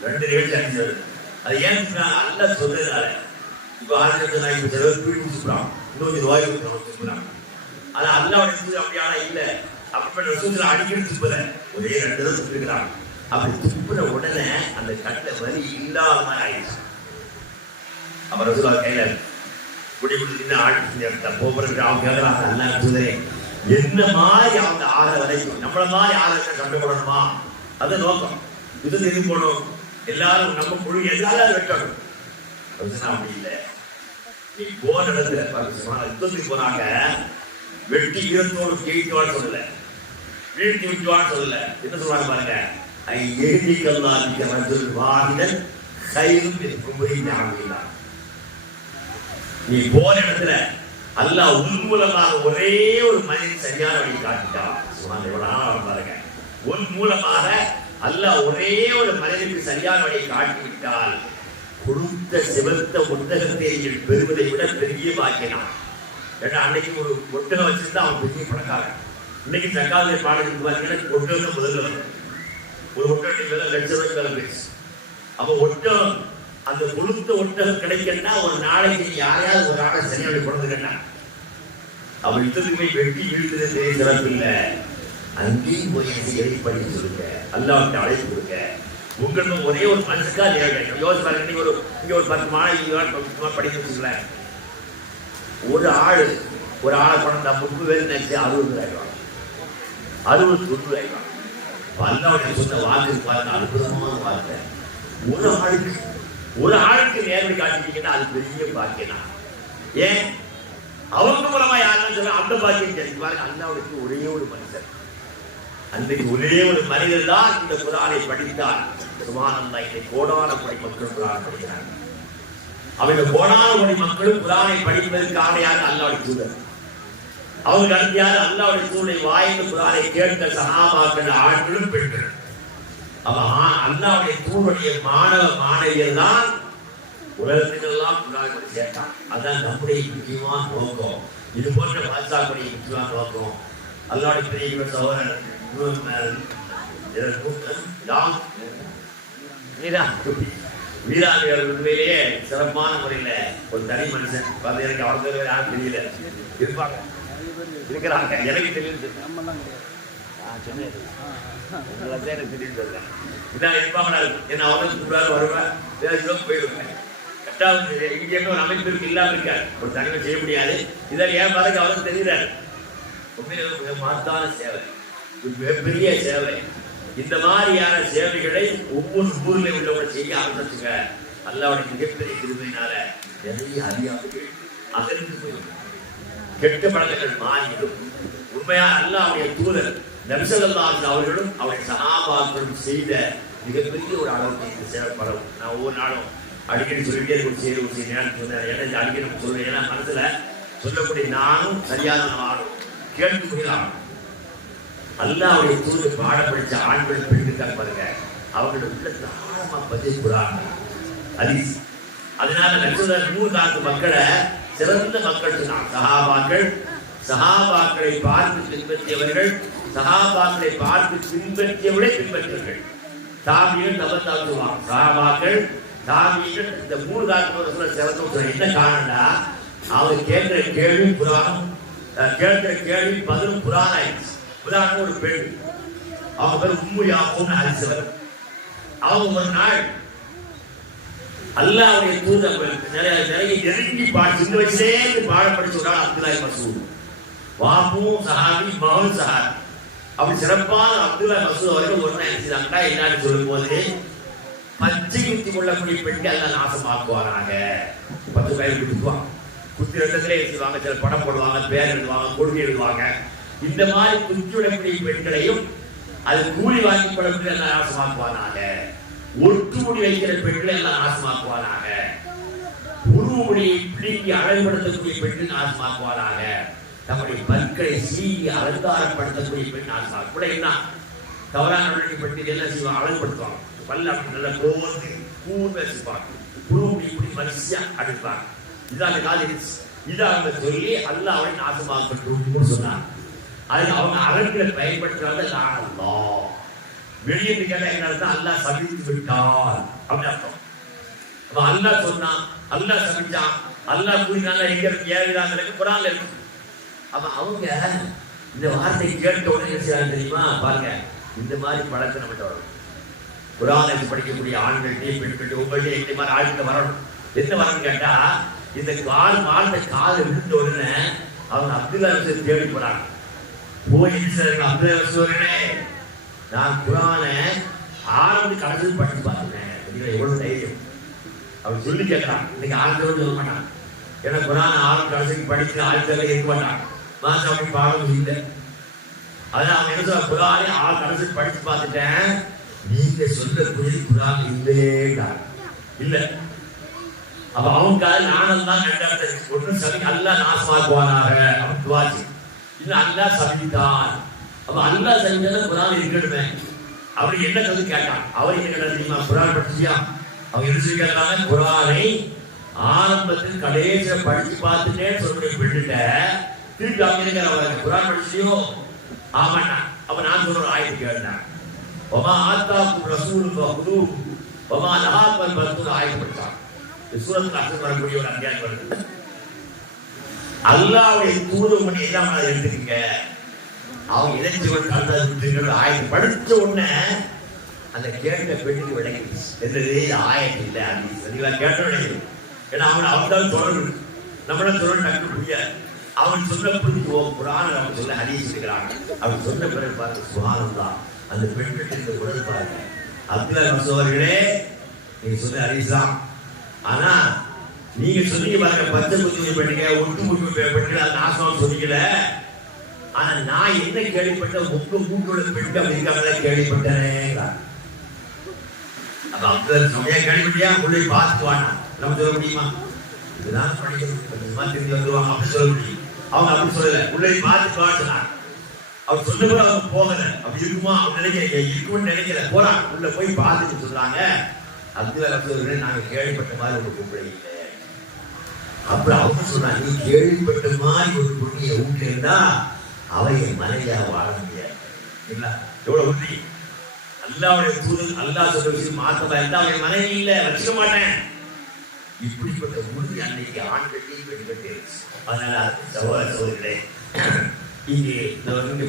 2 நிகழ்ச்சி அணிஞ்சது. அது ஏன் அல்ல சொல்றதுனால இப்ப ஆளுநர் நான் இப்ப சில பேர் துப்புறான், இன்னொரு ஓய்வு துப்புறான். அது அல்லாவுடைய அப்படியான இல்லை. அப்ப ரசூல் அடிக்கடி துப்புல, ஒரே 2 தடவை துப்புகிறான். அப்படி துப்புற உடனே அந்த கண்ணில் வலி இல்லாத மாதிரி ஆயிடுச்சு. அப்ப ரசூல் கையில குடி குடிச்சு ஆடி போகிறது. அவங்க கேட்கறாங்க, அல்ல தூதரே என்ன மாதிரி அவங்க ஆற வரைக்கும் நம்மள மாதிரி ஆளுநர் கண்டுபடணுமா? அது நோக்கம். இது தெரிந்து போகணும், எல்லாரும் நம்ம குழு எல்லாரும் வெட்டணும். அப்படி இல்லை. நீ போன இடத்துல யுத்தத்துக்கு போனாங்க, வெட்டி வீரத்தோடு ஜெயிக்குவான்னு சொல்லல, வீழ்த்தி விட்டுவான்னு சொல்லல. என்ன சொல்றாங்க பாருங்க, நீ போன இடத்துல அல்லாஹ் உன் மூலமாக ஒரே ஒரு மனிதன் சரியான வழி காட்டிட்டான். பாருங்க, உன் மூலமாக அல்லாஹ் ஒரே ஒரு மனிதனுக்கு சரியான வழியை காட்டிவிட்டால் கொடுத்த சிவந்த ஒட்டகத்தை பெறுவதை விட பெரிய பாக்கினான். ஏன்னா அன்னைக்கு ஒரு ஒட்டகம் வச்சிருந்தா அவன் பெரிய பணக்காரன். இன்னைக்கு தக்காளி பாடலுக்கு பார்த்தீங்கன்னா ஒட்டகம் முதல்ல வரும். ஒரு ஒட்டகத்தை மேல லட்சம் மேல பேசு. அப்ப ஒட்டகம், அந்த கொளுத்த ஒட்டகம் கிடைக்கணும்னா ஒரு நாளைக்கு யாரையாவது ஒரு ஆளை சரியாக கொடுத்துக்கா. அவன் யுத்தத்துக்கு போய் வெட்டி வீழ்த்தது சிறப்பு இல்லை. அங்கேயும் போய் எதை படிக்க சொல்லுங்க, அல்லாஹ்வுக்கு அழைப்பு கொடுங்க. உங்களுக்கு ஒரே ஒரு மனுஷக்கா யோசிச்சு பாருங்க. நீங்க ஒரு 10 மாணவி படிக்க வச்சுங்களேன். ஒரு ஆளை கொண்டா 30 பேர் நினைச்சு 60 ஆயிடுவாங்க, 60 90 ஆயிடுவாங்க. அல்லாஹ்வுடைய சொன்ன வாக்கு பாருங்க, அற்புதமான வார்த்தை. ஒரு ஆளுக்கு நேர்மை காட்டிட்டீங்கன்னா அது பெரிய பாக்கியம். ஏன் அவங்க மூலமா யாருன்னு சொல்ல அந்த பாக்கியம் தெரிஞ்சு பாருங்க. அல்லாஹ்வுக்கு ஒரே ஒரு மனிதர், அன்றைக்கு ஒரே ஒரு மனிதர் தான் இந்த குர்ஆனை படித்தார். சுப்ஹானல்லாஹ், இன்னைக்கு கோடான கோடி மக்கள் குர்ஆன் படிக்கிறாங்க. அவங்க கோடான கோடி மக்களும் குர்ஆனை படிப்பதற்கான யார்? அல்லாஹ்வுடைய தூதர். அவங்க அடுத்து யார்? அல்லாஹ்வுடைய தூதரை வாய்ந்த குர்ஆனை கேட்ட சஹாபாக்கள், ஆண்களும் பெண்கள். அல்லாஹ்வுடைய தூதருடைய மாணவ மாணவியர் தான் உலகத்துக்கெல்லாம் குர்ஆனை சேர்த்தான். அதான் நம்முடைய முக்கியமான நோக்கம். இது போன்ற பாதுகாப்புடைய முக்கியமான நோக்கம். அல்லாஹ்வுடைய பெரிய சகோதரன் வீராணிகள் உண்மையிலேயே சிறப்பான முறையில ஒரு தனி மனுஷன். எனக்கு அவங்க யாரும் தெரியல, இருப்பாங்க, இருக்கிறாங்க, எனக்கு தெரியுது. எனக்கு தெரியுது இதான் இருப்பாங்க. என்ன அவங்க கூடாது வருவேன், போயிடுவேன். கட்டாவது இங்கே ஒரு அமைப்பிற்கு இல்லாம இருக்காரு, ஒரு தனிமை செய்ய முடியாது. இதில் ஏன் பாருங்க அவருக்கு தெரிகிறாரு. உண்மையில மாத்தான சேவை, மிகப்பெரிய சேவை. இந்த மாதிரியான சேவைகளை ஒவ்வொரு ஊர்ல உள்ளவங்க செய்ய ஆரம்பிச்சுங்க. அல்லாஹ்வுடைய மிகப்பெரிய கிருபையினால நிறைய அறியாமைகள் அகன்று போயிடும், கெட்ட பழக்கங்கள் மாறிடும். உண்மையான அல்லாஹ்வுடைய தூதர் நபி ஸல்லல்லாஹு அலைஹி வஸல்லம் அவர்களும் அவருடைய சஹாபாக்களும் செய்த மிகப்பெரிய ஒரு அளவுக்கு இந்த சேவை பரவும். நான் ஒவ்வொரு நாளும் அடிக்கடி சொல்லிட்டே ஒரு செய்தி நேரம் சொன்னேன். என்ன அடிக்கடி சொல்றேன், ஏன்னா மனசுல சொல்லக்கூடிய நானும் சரியான ஆளும் கேட்கக்கூடிய ஆளும். அல்லாஹ்வுடைய தூதர் பாட படிச்ச ஆண்கள் பெண்கள் பாருங்க, அவங்களோட உள்ளத்துல ஆழமா பதிவுறாங்க ஹதீஸ். அதனால நபிகள் 100 மக்களை சிறந்த மக்கள் சொன்னாங்க. சஹாபாக்களை பார்த்து பின்பற்றியவர்கள், சஹாபாக்களை பார்த்து பின்பற்றியவரை பின்பற்றியவர்கள். தாபிகள் தபத்தாக்குவாங்க. சஹாபாக்கள் தாபிகள் இந்த 3 காலத்துல சிறந்த. என்ன காரணம்னா அவங்க கேட்கிற கேள்வி புராணம், கேட்கிற கேள்வி பதிலும் புராணம் ஆயிடுச்சு. உதாரணம் ஒரு பெண், அவங்க பேர் உம்மு யாக்கூப்னு ஹதீஸ்வர். அவங்க ஒரு நாள் அல்லாஹ்வுடைய தூதர் நிறைய நெருங்கி சின்ன வயசுலேருந்து பாட படிச்சு ஒரு நாள் அப்துல்லாஹ் மஸ்ஊத் வாப்பும் சஹாபி மகன் சஹாபி. அப்படி சிறப்பான அப்துல்லாஹ் மஸ்ஊத் அவர்கள் ஒரு நாள் நினைச்சாங்க, என்னன்னு சொல்லும் போது பச்சை குத்தி கொள்ளக்கூடிய பெண்கள் எல்லாம் நாசமாக்குவாங்க. 10 பேர் குத்துவாங்க, குத்தி ரெண்டத்திலே எழுதுவாங்க, சில படம் போடுவாங்க, பேர் எழுதுவாங்க, கொள்கை எழுதுவாங்க. இந்த மாதிரி குற்றிவிடக்கூடிய பெண்களையும் அது கூலி வாங்கி கொள்ளக்கூடிய எல்லாம் நாசமாக்குவானாக. ஒட்டு முடி வைக்கிற பெண்களை எல்லாம் நாசமாக்குவானாக. உருவமுடியை பிடிக்கி அழகுபடுத்தக்கூடிய பெண்கள் நாசமாக்குவானாக. நம்முடைய பற்களை சீவி அலங்காரப்படுத்தக்கூடிய பெண் நாசமாக்கு கூட என்ன தவறான பெண்கள் என்ன செய்வாங்க, அழகுபடுத்துவாங்க. பல்ல அப்படி நல்லா கோர்ந்து கூர்ந்து வச்சுப்பாங்க, புழு இப்படி வரிசையா அடுப்பாங்க. இதான் காலி இதாக சொல்லி அல்லாஹ் அவனை நாசமாக்கட்டும் சொன்னாங்க. அது அவங்க அரங்கில பயன்படுத்துறாங்க. வெளியே கேட்டா என்ன அர்த்தம்? அல்லாஹ் சபித்து விட்டார் அப்படின்னு அர்த்தம். அப்ப அல்லாஹ் சொன்னான், அல்லாஹ் சபிச்சான், அல்லாஹ் கூறினாங்க. எங்க இருக்கு? ஏழுதாங்க குரான்ல இருக்கு. அப்ப அவங்க இந்த வார்த்தை கேட்ட உடனே தெரியுமா? பாருங்க, இந்த மாதிரி பழத்தை நம்ம வரணும். குரானை படிக்கக்கூடிய ஆண்கள் பெண்கள் உங்களுடைய இந்த மாதிரி ஆழ்த்த வரணும். என்ன வரணும் கேட்டா, இந்த வாழ்ந்த காது விழுந்த உடனே அவங்க அப்துல்லா தேடி போறாங்க. போய் அப்துல்லா வரனே, நான் குரானை ஆரம்பி கடைசி படிச்சு பார்த்தேன், எவ்வளவு தைரியம் அவர் சொல்லி கேட்கறான். இன்னைக்கு ஆழ்த்தவன் சொல்ல மாட்டான். ஏன்னா குரானை ஆரம்பி கடைசிக்கு படிச்சு ஆழ்த்தவை இருக்க மாட்டான். மாசாமி பாடம் இல்லை. அதான் அவன் என்ன சொல்ற, குரானை கடைசி படிச்சு பார்த்துட்டேன், நீங்க சொல்லக்கூடிய குரான் இல்லையா இல்ல. அப்ப அவங்க நானும் தான் ஒன்றும் சரி அல்லாஹ் நாசமாக்குவானாக அவன் துவாச்சு. இன்னும் அல்லாஹ் சபித்தான். அப்ப அல்லாஹ் சபித்தா குரான் இருக்கணுமே. அப்படி என்ன சொல்லி கேட்டான். அவர் என்ன கேட்டா தெரியுமா? குரான் படிச்சியா? அவங்க என்ன சொல்லி கேட்கறாங்க, குரானை ஆரம்பத்தில் கடைசியை படிச்சு பார்த்துட்டே சொல்லி விட்டுட்ட, திருப்பி அவங்க இருக்கிற குரான் படிச்சியோ? ஆமாண்ணா. அப்ப நான் சொல்ற ஆயத்து கேட்டேன், ஒமா ஆத்தாக்கும் ரசூல் ஃபஹுது ஒமா நஹாக்கும் பர்துல் ஆயத்து படிச்சான். சூரத்துல அர்த்தம் வரக்கூடிய ஒரு அத்தியாயம் வருது. அல்லாஹ்வுடைய தூதர் பண்ணி எல்லாம் எடுத்துக்கீங்க. அவங்க இறைச்சிவன் கலந்து ஆயத்து படிச்ச உடனே அந்த கேட்ட பெண்ணுக்கு விளங்கி என்னது ஆயத்து இல்லை அப்படின்னு கேட்ட விளங்கி. ஏன்னா அவன் தொடர்பு நம்மளால தொடர்பு டக்கு முடியாது. அவன் சொன்ன புரிஞ்சுவோம். குரான் அவன் சொல்ல ஹதீஸ் இருக்கிறாங்க. அவன் சொன்ன பிறகு பார்த்து சுப்ஹானல்லாஹ், அந்த பெண்கிட்ட இந்த குரல் பாருங்க. அப்துல்லா மசூவர்களே, நீங்க சொன்ன ஹதீஸ் தான். ஆனா நீங்க சொன்னீங்க பாருங்க, பச்சை குத்தி பெண்ணுங்க ஒட்டு முட்டு பெண்கள் அது நாசம் சொன்னீங்கல. ஆனா நான் என்ன கேள்விப்பட்ட, உங்க மூட்டோட பெண் அப்படிங்கிறத கேள்விப்பட்டேன். அப்ப அப்துல்லா சமயம் கேள்விப்பட்டியா? உள்ளே பார்த்து வாங்க, நம்ம சொல்ல முடியுமா? இதுதான் படிக்கணும், திரும்பி வந்துருவாங்க அப்படி சொல்ல முடியும். அவங்க அப்படி சொல்லல, உள்ளே பார்த்து வாங்கினாங்க. அவர் சொன்ன கூட அவங்க போகல. அப்படி இருக்குமா இருக்கும்னு நினைக்கல. போறாங்க, உள்ள போய் பார்த்துட்டு சொல்றாங்க, அப்துல்லா சொல்றேன், நாங்க கேள்விப்பட்ட மாதிரி ஒரு பொம்பளை இல்லை. அப்புறம் அவங்க சொல்றாங்க, நீ கேள்விப்பட்ட மாதிரி ஒரு பொண்ணு என் வீட்டுல இருந்தா அவைய மனைவியாக வாழ முடியாது. எவ்வளவு உறுதி! அல்லாஹ்வுடைய தூதர் அல்லாஹ் சொல்ற விஷயம் மாத்தமா இருந்தா அவன் மனைவி இல்லை, வச்சுக்க மாட்டேன். இப்படிப்பட்ட உறுதி அன்னைக்கு ஆண்களையும் பெண்கள். அதனால சகோதர சகோதரிகளே, இங்கே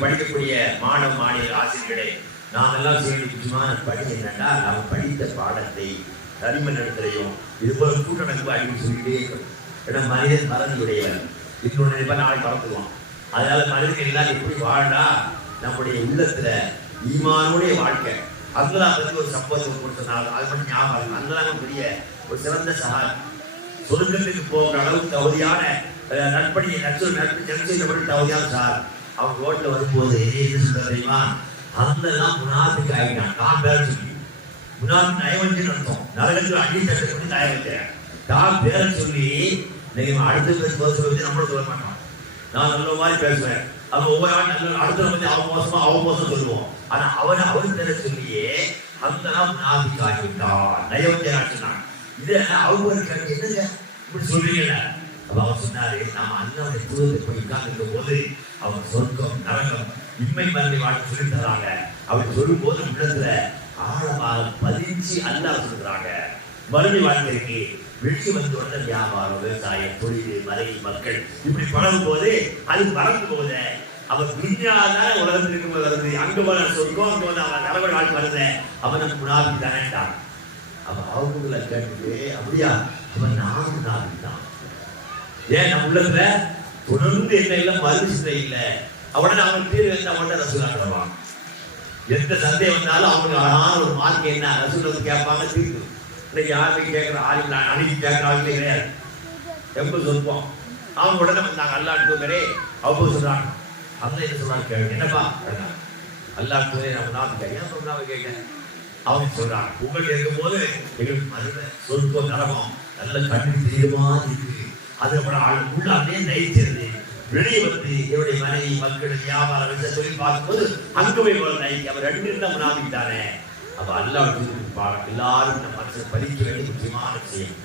படிக்கக்கூடிய மாணவ மாணவிய ஆசிரியர்களே, நாம் எல்லாம் செய்ய முக்கியமான பணி என்னன்னா, நாம் படித்த பாடத்தை தனிமனிடத்திலையும் இது போல கூட்டமைப்பு அடிக்கடி சொல்லிட்டே இருக்கணும். ஏன்னா மனிதன் மறதியுடையவன், இன்னொன்று நினைப்பா நாளைக்கு மறந்துடுவான். அதனால மனிதர்கள் எல்லாம் எப்படி வாழா, நம்முடைய உள்ளத்துல ஈமானுடைய வாழ்க்கை. அல்லாஹ் பத்தி ஒரு சம்பவத்தை கொடுத்தனால அது மட்டும் ஞாபகம். அல்லாஹ் பெரிய ஒரு சிறந்த சகாய், சொர்க்கத்துக்கு போகிற அளவுக்கு தகுதியான நட்படியை நட்பு தகுதியான சார். அவங்க ரோட்ல வரும்போது என்ன சொல்ற தெரியுமா? அதெல்லாம் முனாஃபிக் ஆகிட்டான். நான் பேர சொல்லி முனாஃபிக் நயவஞ்சன் அர்த்தம். நரகத்தில் அடி தட்டை பண்ணி நய வைக்கிறேன். நான் பேர சொல்லி அடுத்த பேர் சொல்ல நம்மளும் சொல்ல மாட்டோம். நான் நல்ல மாதிரி பேசுவேன். அவன் ஒவ்வொரு ஆள் நல்ல அடுத்த பத்தி அவன் மோசம் சொல்லுவோம். ஆனா அவன் பேர சொல்லியே அந்த முனாஃபிக் ஆகிவிட்டான், நயவஞ்சன் ஆச்சுனான். இதை அவங்க என்னங்க இப்படி சொல்றீங்க? அப்ப அவன் சொன்னாரு, நாம அல்லாஹ்வுடைய தூதரை போய் உட்கார்ந்து போது அவங்க சொர்க்கம் நரகம் இன்மை மரணை வாழ்க்கை சொல்லி தராங்க. அப்படி சொல்லும் போது உள்ளத்துல ஆழமாக பதிஞ்சு அல்லாஹ் சொல்றாங்க. மறுமை வாழ்க்கைக்கு வெளியே வந்து உடனே வியாபாரம், விவசாயம், தொழில், மறை, மக்கள் இப்படி பழகும் போது அது மறந்து போகுது. அவன் விஞ்ஞான உலகத்தில் இருக்கும்போது வருது. அங்க போல சொர்க்கம், அங்க வந்து அவன் நரக வாழ்க்கை வருது. அவன் நம்ம முனாஃபிக் தானேட்டான். அப்ப அவங்கள கேட்டு அப்படியா அவன் நானும் முனாஃபிக் தான். ஏன் நம்ம உள்ளத்துல தொடர்ந்து என்ன இல்லை, மறுசிந்தை இல்லை. அவனை அவன் தீர்வு என்ன அவன்கிட்ட ரசூலா கிடப்பான். எந்த சந்தேகம் வந்தாலும் அவங்க அழகான ஒரு மார்க்கை என்ன ரசூல் வந்து கேட்பாங்க, தீர்வு. இன்னைக்கு யாருமே கேட்கிற ஆள் அணுகி கேட்கிற ஆளுமே கிடையாது. எப்ப சொல்லுவோம் அவங்க உடனே வந்தாங்க. அல்லாஹ் தூதரே அவங்க சொல்றாங்க. அந்த என்ன சொல்றாங்க கேட்க, என்னப்பா அல்லாஹ் தூதரே நம்ம நாட்டு ஏன் சொன்னாங்க கேட்க. அவங்க சொல்றாங்க, உங்கள்கிட்ட இருக்கும் போது எங்களுக்கு மருந்த சொர்க்கம் நரகம் நல்ல கண்ணு தெரியுமா இருக்கு. அது உள்ள அப்படியே நயிச்சிருது. வெளியே வந்து என்னுடைய மனைவி, மக்கள், வியாபாரம் சொல்லி பார்க்கும்போது அங்க போய் ஒரு நைக்கு அவர் ரெண்டு இருந்தா முனாஃபிக் தானே. அப்ப அல்லாஹ் எல்லாரும் இந்த மனசை பறிக்க வேண்டிய முக்கியமான விஷயம்.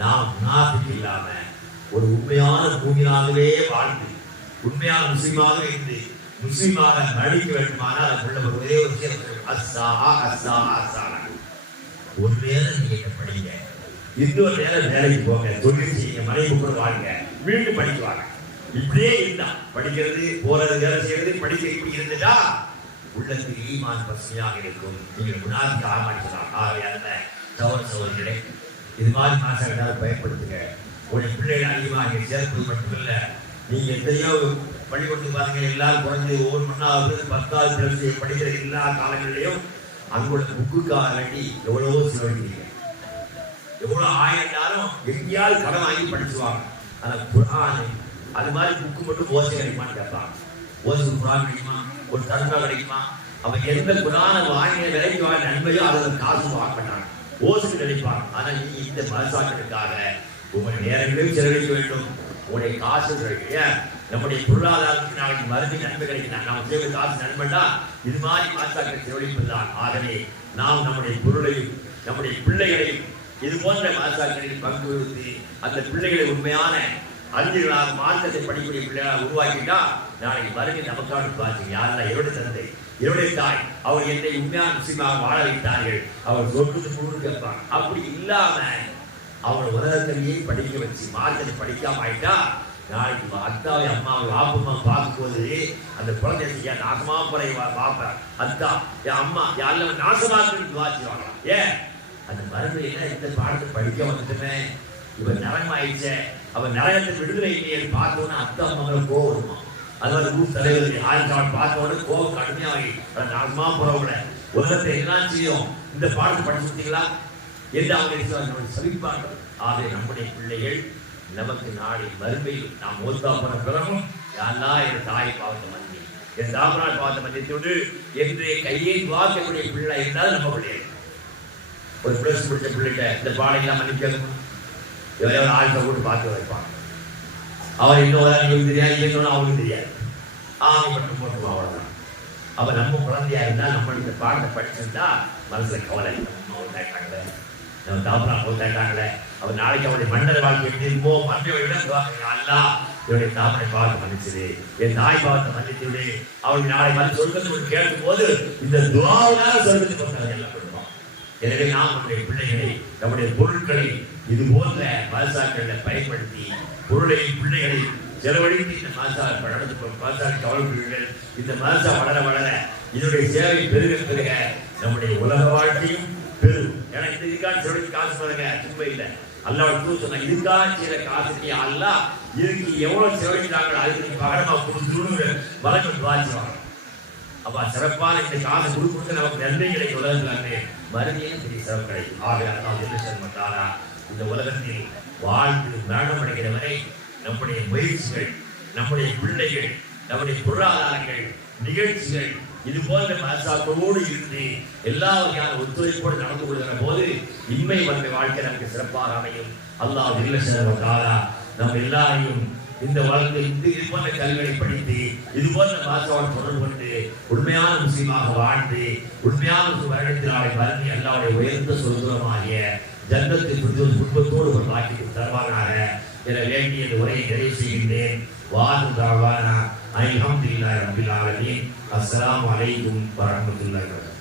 நாம் முனாஃபிக் இல்லாம ஒரு உண்மையான மூமினாகவே வாழ்ந்து உண்மையான முஸ்லிமாக இருந்து முஸ்லிமாக நடிக்க வேண்டுமானால் அதுக்குள்ள ஒரே ஒரு விஷயம் ஒரு நேரம் நீங்க படிங்க, இன்னொரு நேரம் வேலைக்கு போங்க, தொழில் செய்யுங்க, மனைவி கூட வாங்க, மீண்டும் படிக்குவாங்க. இப்படியே இருந்தா படிக்கிறது போறது வேலை செய்யறது படிக்க இப்படி இருந்துட்டா உள்ளத்துக்கு ஈமான் பசுமையாக இருக்கும். நீங்கள் முன்னாடி ஆமாட்டலாம். ஆகவே அல்ல சகோதரர்களே, இது மாதிரி மாசங்களால் பயன்படுத்துங்க. உடைய பிள்ளைகள் அதிகமாக சேர்ப்பது மட்டுமில்ல, நீங்க எத்தனையோ பள்ளிக்கூடத்துக்கு பாருங்க, எல்லாரும் குறைஞ்சு ஒவ்வொரு 1வது 10வது பிளஸ் படிக்கிற எல்லா காலங்களிலையும் அங்கோட புக்குக்காக வேண்டி எவ்வளவோ செலவழிக்கிறீங்க. எவ்வளவு ஆயிரம் எங்கேயாவது கடன் வாங்கி படிச்சுவாங்க. ஆனா குர்ஆன் அது மாதிரி புக்கு மட்டும் ஓசை கிடைக்குமான்னு கேட்பாங்க. ஓசை குர்ஆன் கிடைக்குமா, ஒரு தர்கா கிடைக்குமா? அவன் எந்த குர்ஆனை வாங்கின விலைக்கு வாங்க நன்மையோ அதை காசு வாங்க மாட்டாங்க, ஓசை கிடைப்பாங்க. ஆனா நீ இந்த மனசாக்களுக்காக உங்களுடைய நேரங்களையும் செலவழிக்க வேண்டும், உங்களுடைய காசு ஏன் நம்முடைய பொருளாதாரத்துக்கு நாளைக்கு மருந்து நன்மை கிடைக்கிறான். நாம் செய்வது காசு நன்மைன்னா இது மாதிரி மனசாக்கள் செலவழிப்பதுதான். ஆகவே நாம் நம்முடைய பொருளையும் நம்முடைய பிள்ளைகளையும் இது போன்ற மனசாக்களில் பங்கு கொடுத்து அந்த பிள்ளைகளை உண்மையான அறிஞர்களாக மார்க்கத்தை படிக்கக்கூடிய பிள்ளைகளாக உருவாக்கிட்டா நாளைக்கு மருந்து நமக்கான பாருங்க. யாரெல்லாம் என்னுடைய தந்தை என்னுடைய தாய் அவர் என்னை உண்மையான முஸ்லீமாக வாழ வைத்தார்கள், அவர் சொல்றது முழு கேட்பாங்க. அப்படி இல்லாம அவர் உலகத்திலேயே படிக்க வச்சு மார்க்கத்தை படிக்காம ஆயிட்டா நாளைக்கு அத்தாவை அம்மாவை வாப்பம்மா பார்க்கும்போது அந்த குழந்தை நாசமா போற பார்ப்பேன், அத்தா என் அம்மா யாரெல்லாம் நாசமாக்குன்னு வாசிவாங்களாம். ஏன் அந்த மருந்து என்ன இந்த பாடத்தை படிக்க வந்துட்டுமே, இவர் நரகம் ஆயிடுச்சே, அவர் நரகத்தை விடுதலை இல்லையே பார்த்தோன்னா அத்தா அம்மாவை கோவம் வருமா. அது மாதிரி ஊர் தலைவர் ஆயிரத்தி பார்த்தோட கோவம் கடுமையாகி நாசமா போறவங்கள உலகத்தை எல்லாம் செய்யும் இந்த பாடத்தை படிச்சுட்டீங்களா என்று அவங்க சவிப்பாங்க. ஆகவே நம்முடைய பிள்ளைகள் நமக்கு நாளை மறுமையில் நாம் மோசா போன பிறகும் யாரெல்லாம் என் தாய் பாவத்தை மன்னி என் தாமநாள் பாவத்தை மன்னித்தோடு என்று கையை வாக்கக்கூடிய பிள்ளை இருந்தால் நம்ம பிள்ளைகள். ஒரு பிளஸ் பிடிச்ச பிள்ளைகிட்ட இந்த பாடையெல்லாம் மன்னிக்கணும், எவரையாவது ஆழ்த்த போட்டு பார்த்து வைப்பாங்க. அவர் இன்னும் தெரியாது, இல்லைன்னு அவங்களுக்கு தெரியாது, மட்டும் போட்டு அவ்வளவுதான். அப்ப நம்ம குழந்தையா இருந்தா நம்ம இந்த பாடத்தை படிச்சிருந்தா மனசுல கவலை, நம்ம நம்ம தாப்பரா போட்டாங்களே, அவர் நாளைக்கு அவருடைய மண்டல வாழ்க்கை எப்படி இருக்கோ அல்லா என்னுடைய தாமரை பாவத்தை மன்னிச்சது, என் தாய் பாவத்தை மன்னித்து விடு. அவருடைய நாளை வந்து சொல்றதுக்கு கேட்கும் போது இந்த துவாவுனால சொல்றதுக்கு எல்லாம் பண்ணுவோம். எனவே நாம் நம்முடைய பிள்ளைகளை நம்முடைய பொருட்களை இது போன்ற மதசாக்களை பயன்படுத்தி பொருளை பிள்ளைகளை செலவழித்து இந்த மதசாலை கவலைப்படுங்கள். இந்த மதசா வளர வளர இதனுடைய சேவை பெருக பெருக நம்முடைய உலக வாழ்க்கையும் பெரும். ஏன்னா இந்த இதுக்காக செலவழி காசு பாருங்க சும்மா இல்லை. அல்லாஹ் சொன்ன இதுக்காக செய்யற காசுக்கு அல்லா இதுக்கு எவ்வளவு செலவழிக்கிறாங்களோ அதுக்கு பகரமா கொடுத்து வளங்கள் வாசிவாங்க. அப்ப சிறப்பான இந்த காசு கொடுத்து நமக்கு நன்மைகளை உலகத்திலே மறுமையும் பெரிய சிறப்பு கிடைக்கும். ஆக அல்லாஹ் இந்த உலகத்தில் வாழ்ந்து மரணம் அடைகிற வரை நம்முடைய முயற்சிகள், நம்முடைய பிள்ளைகள், நம்முடைய பொருளாதாரங்கள், நிகழ்ச்சிகள் இது போன்ற மனசாக்கோடு இருந்து எல்லா வகையான ஒத்துழைப்போடு நடந்து கொள்கிற போது இன்மை வந்த வாழ்க்கை நமக்கு சிறப்பாக அமையும். அல்லாஹ் ஜல்லஷானஹு நம்ம எல்லாரையும் இந்த வாழ்க்கை இது போன்ற கல்விகளை படித்து இது போன்ற பாஷாவோடு தொடர்பு கொண்டு உண்மையான முஸ்லீமாக வாழ்ந்து உண்மையான வருடத்தினாலே மறந்து அல்லாஹ்வுடைய உயர்ந்த சொர்க்கமாகிய ஜன்னத்தில் குடும்பத்தோடு ஒரு பாக்கியத்தை தருவானாக என வேண்டிய உரையை நிறைவு செய்கின்றேன். வாஹிரு அல்ஹம்துலில்லாஹி ரப்பில் ஆலமீன். அஸ்ஸலாமு அலைக்கும் வரஹ்மத்துல்லாஹி வபரகாத்துஹு.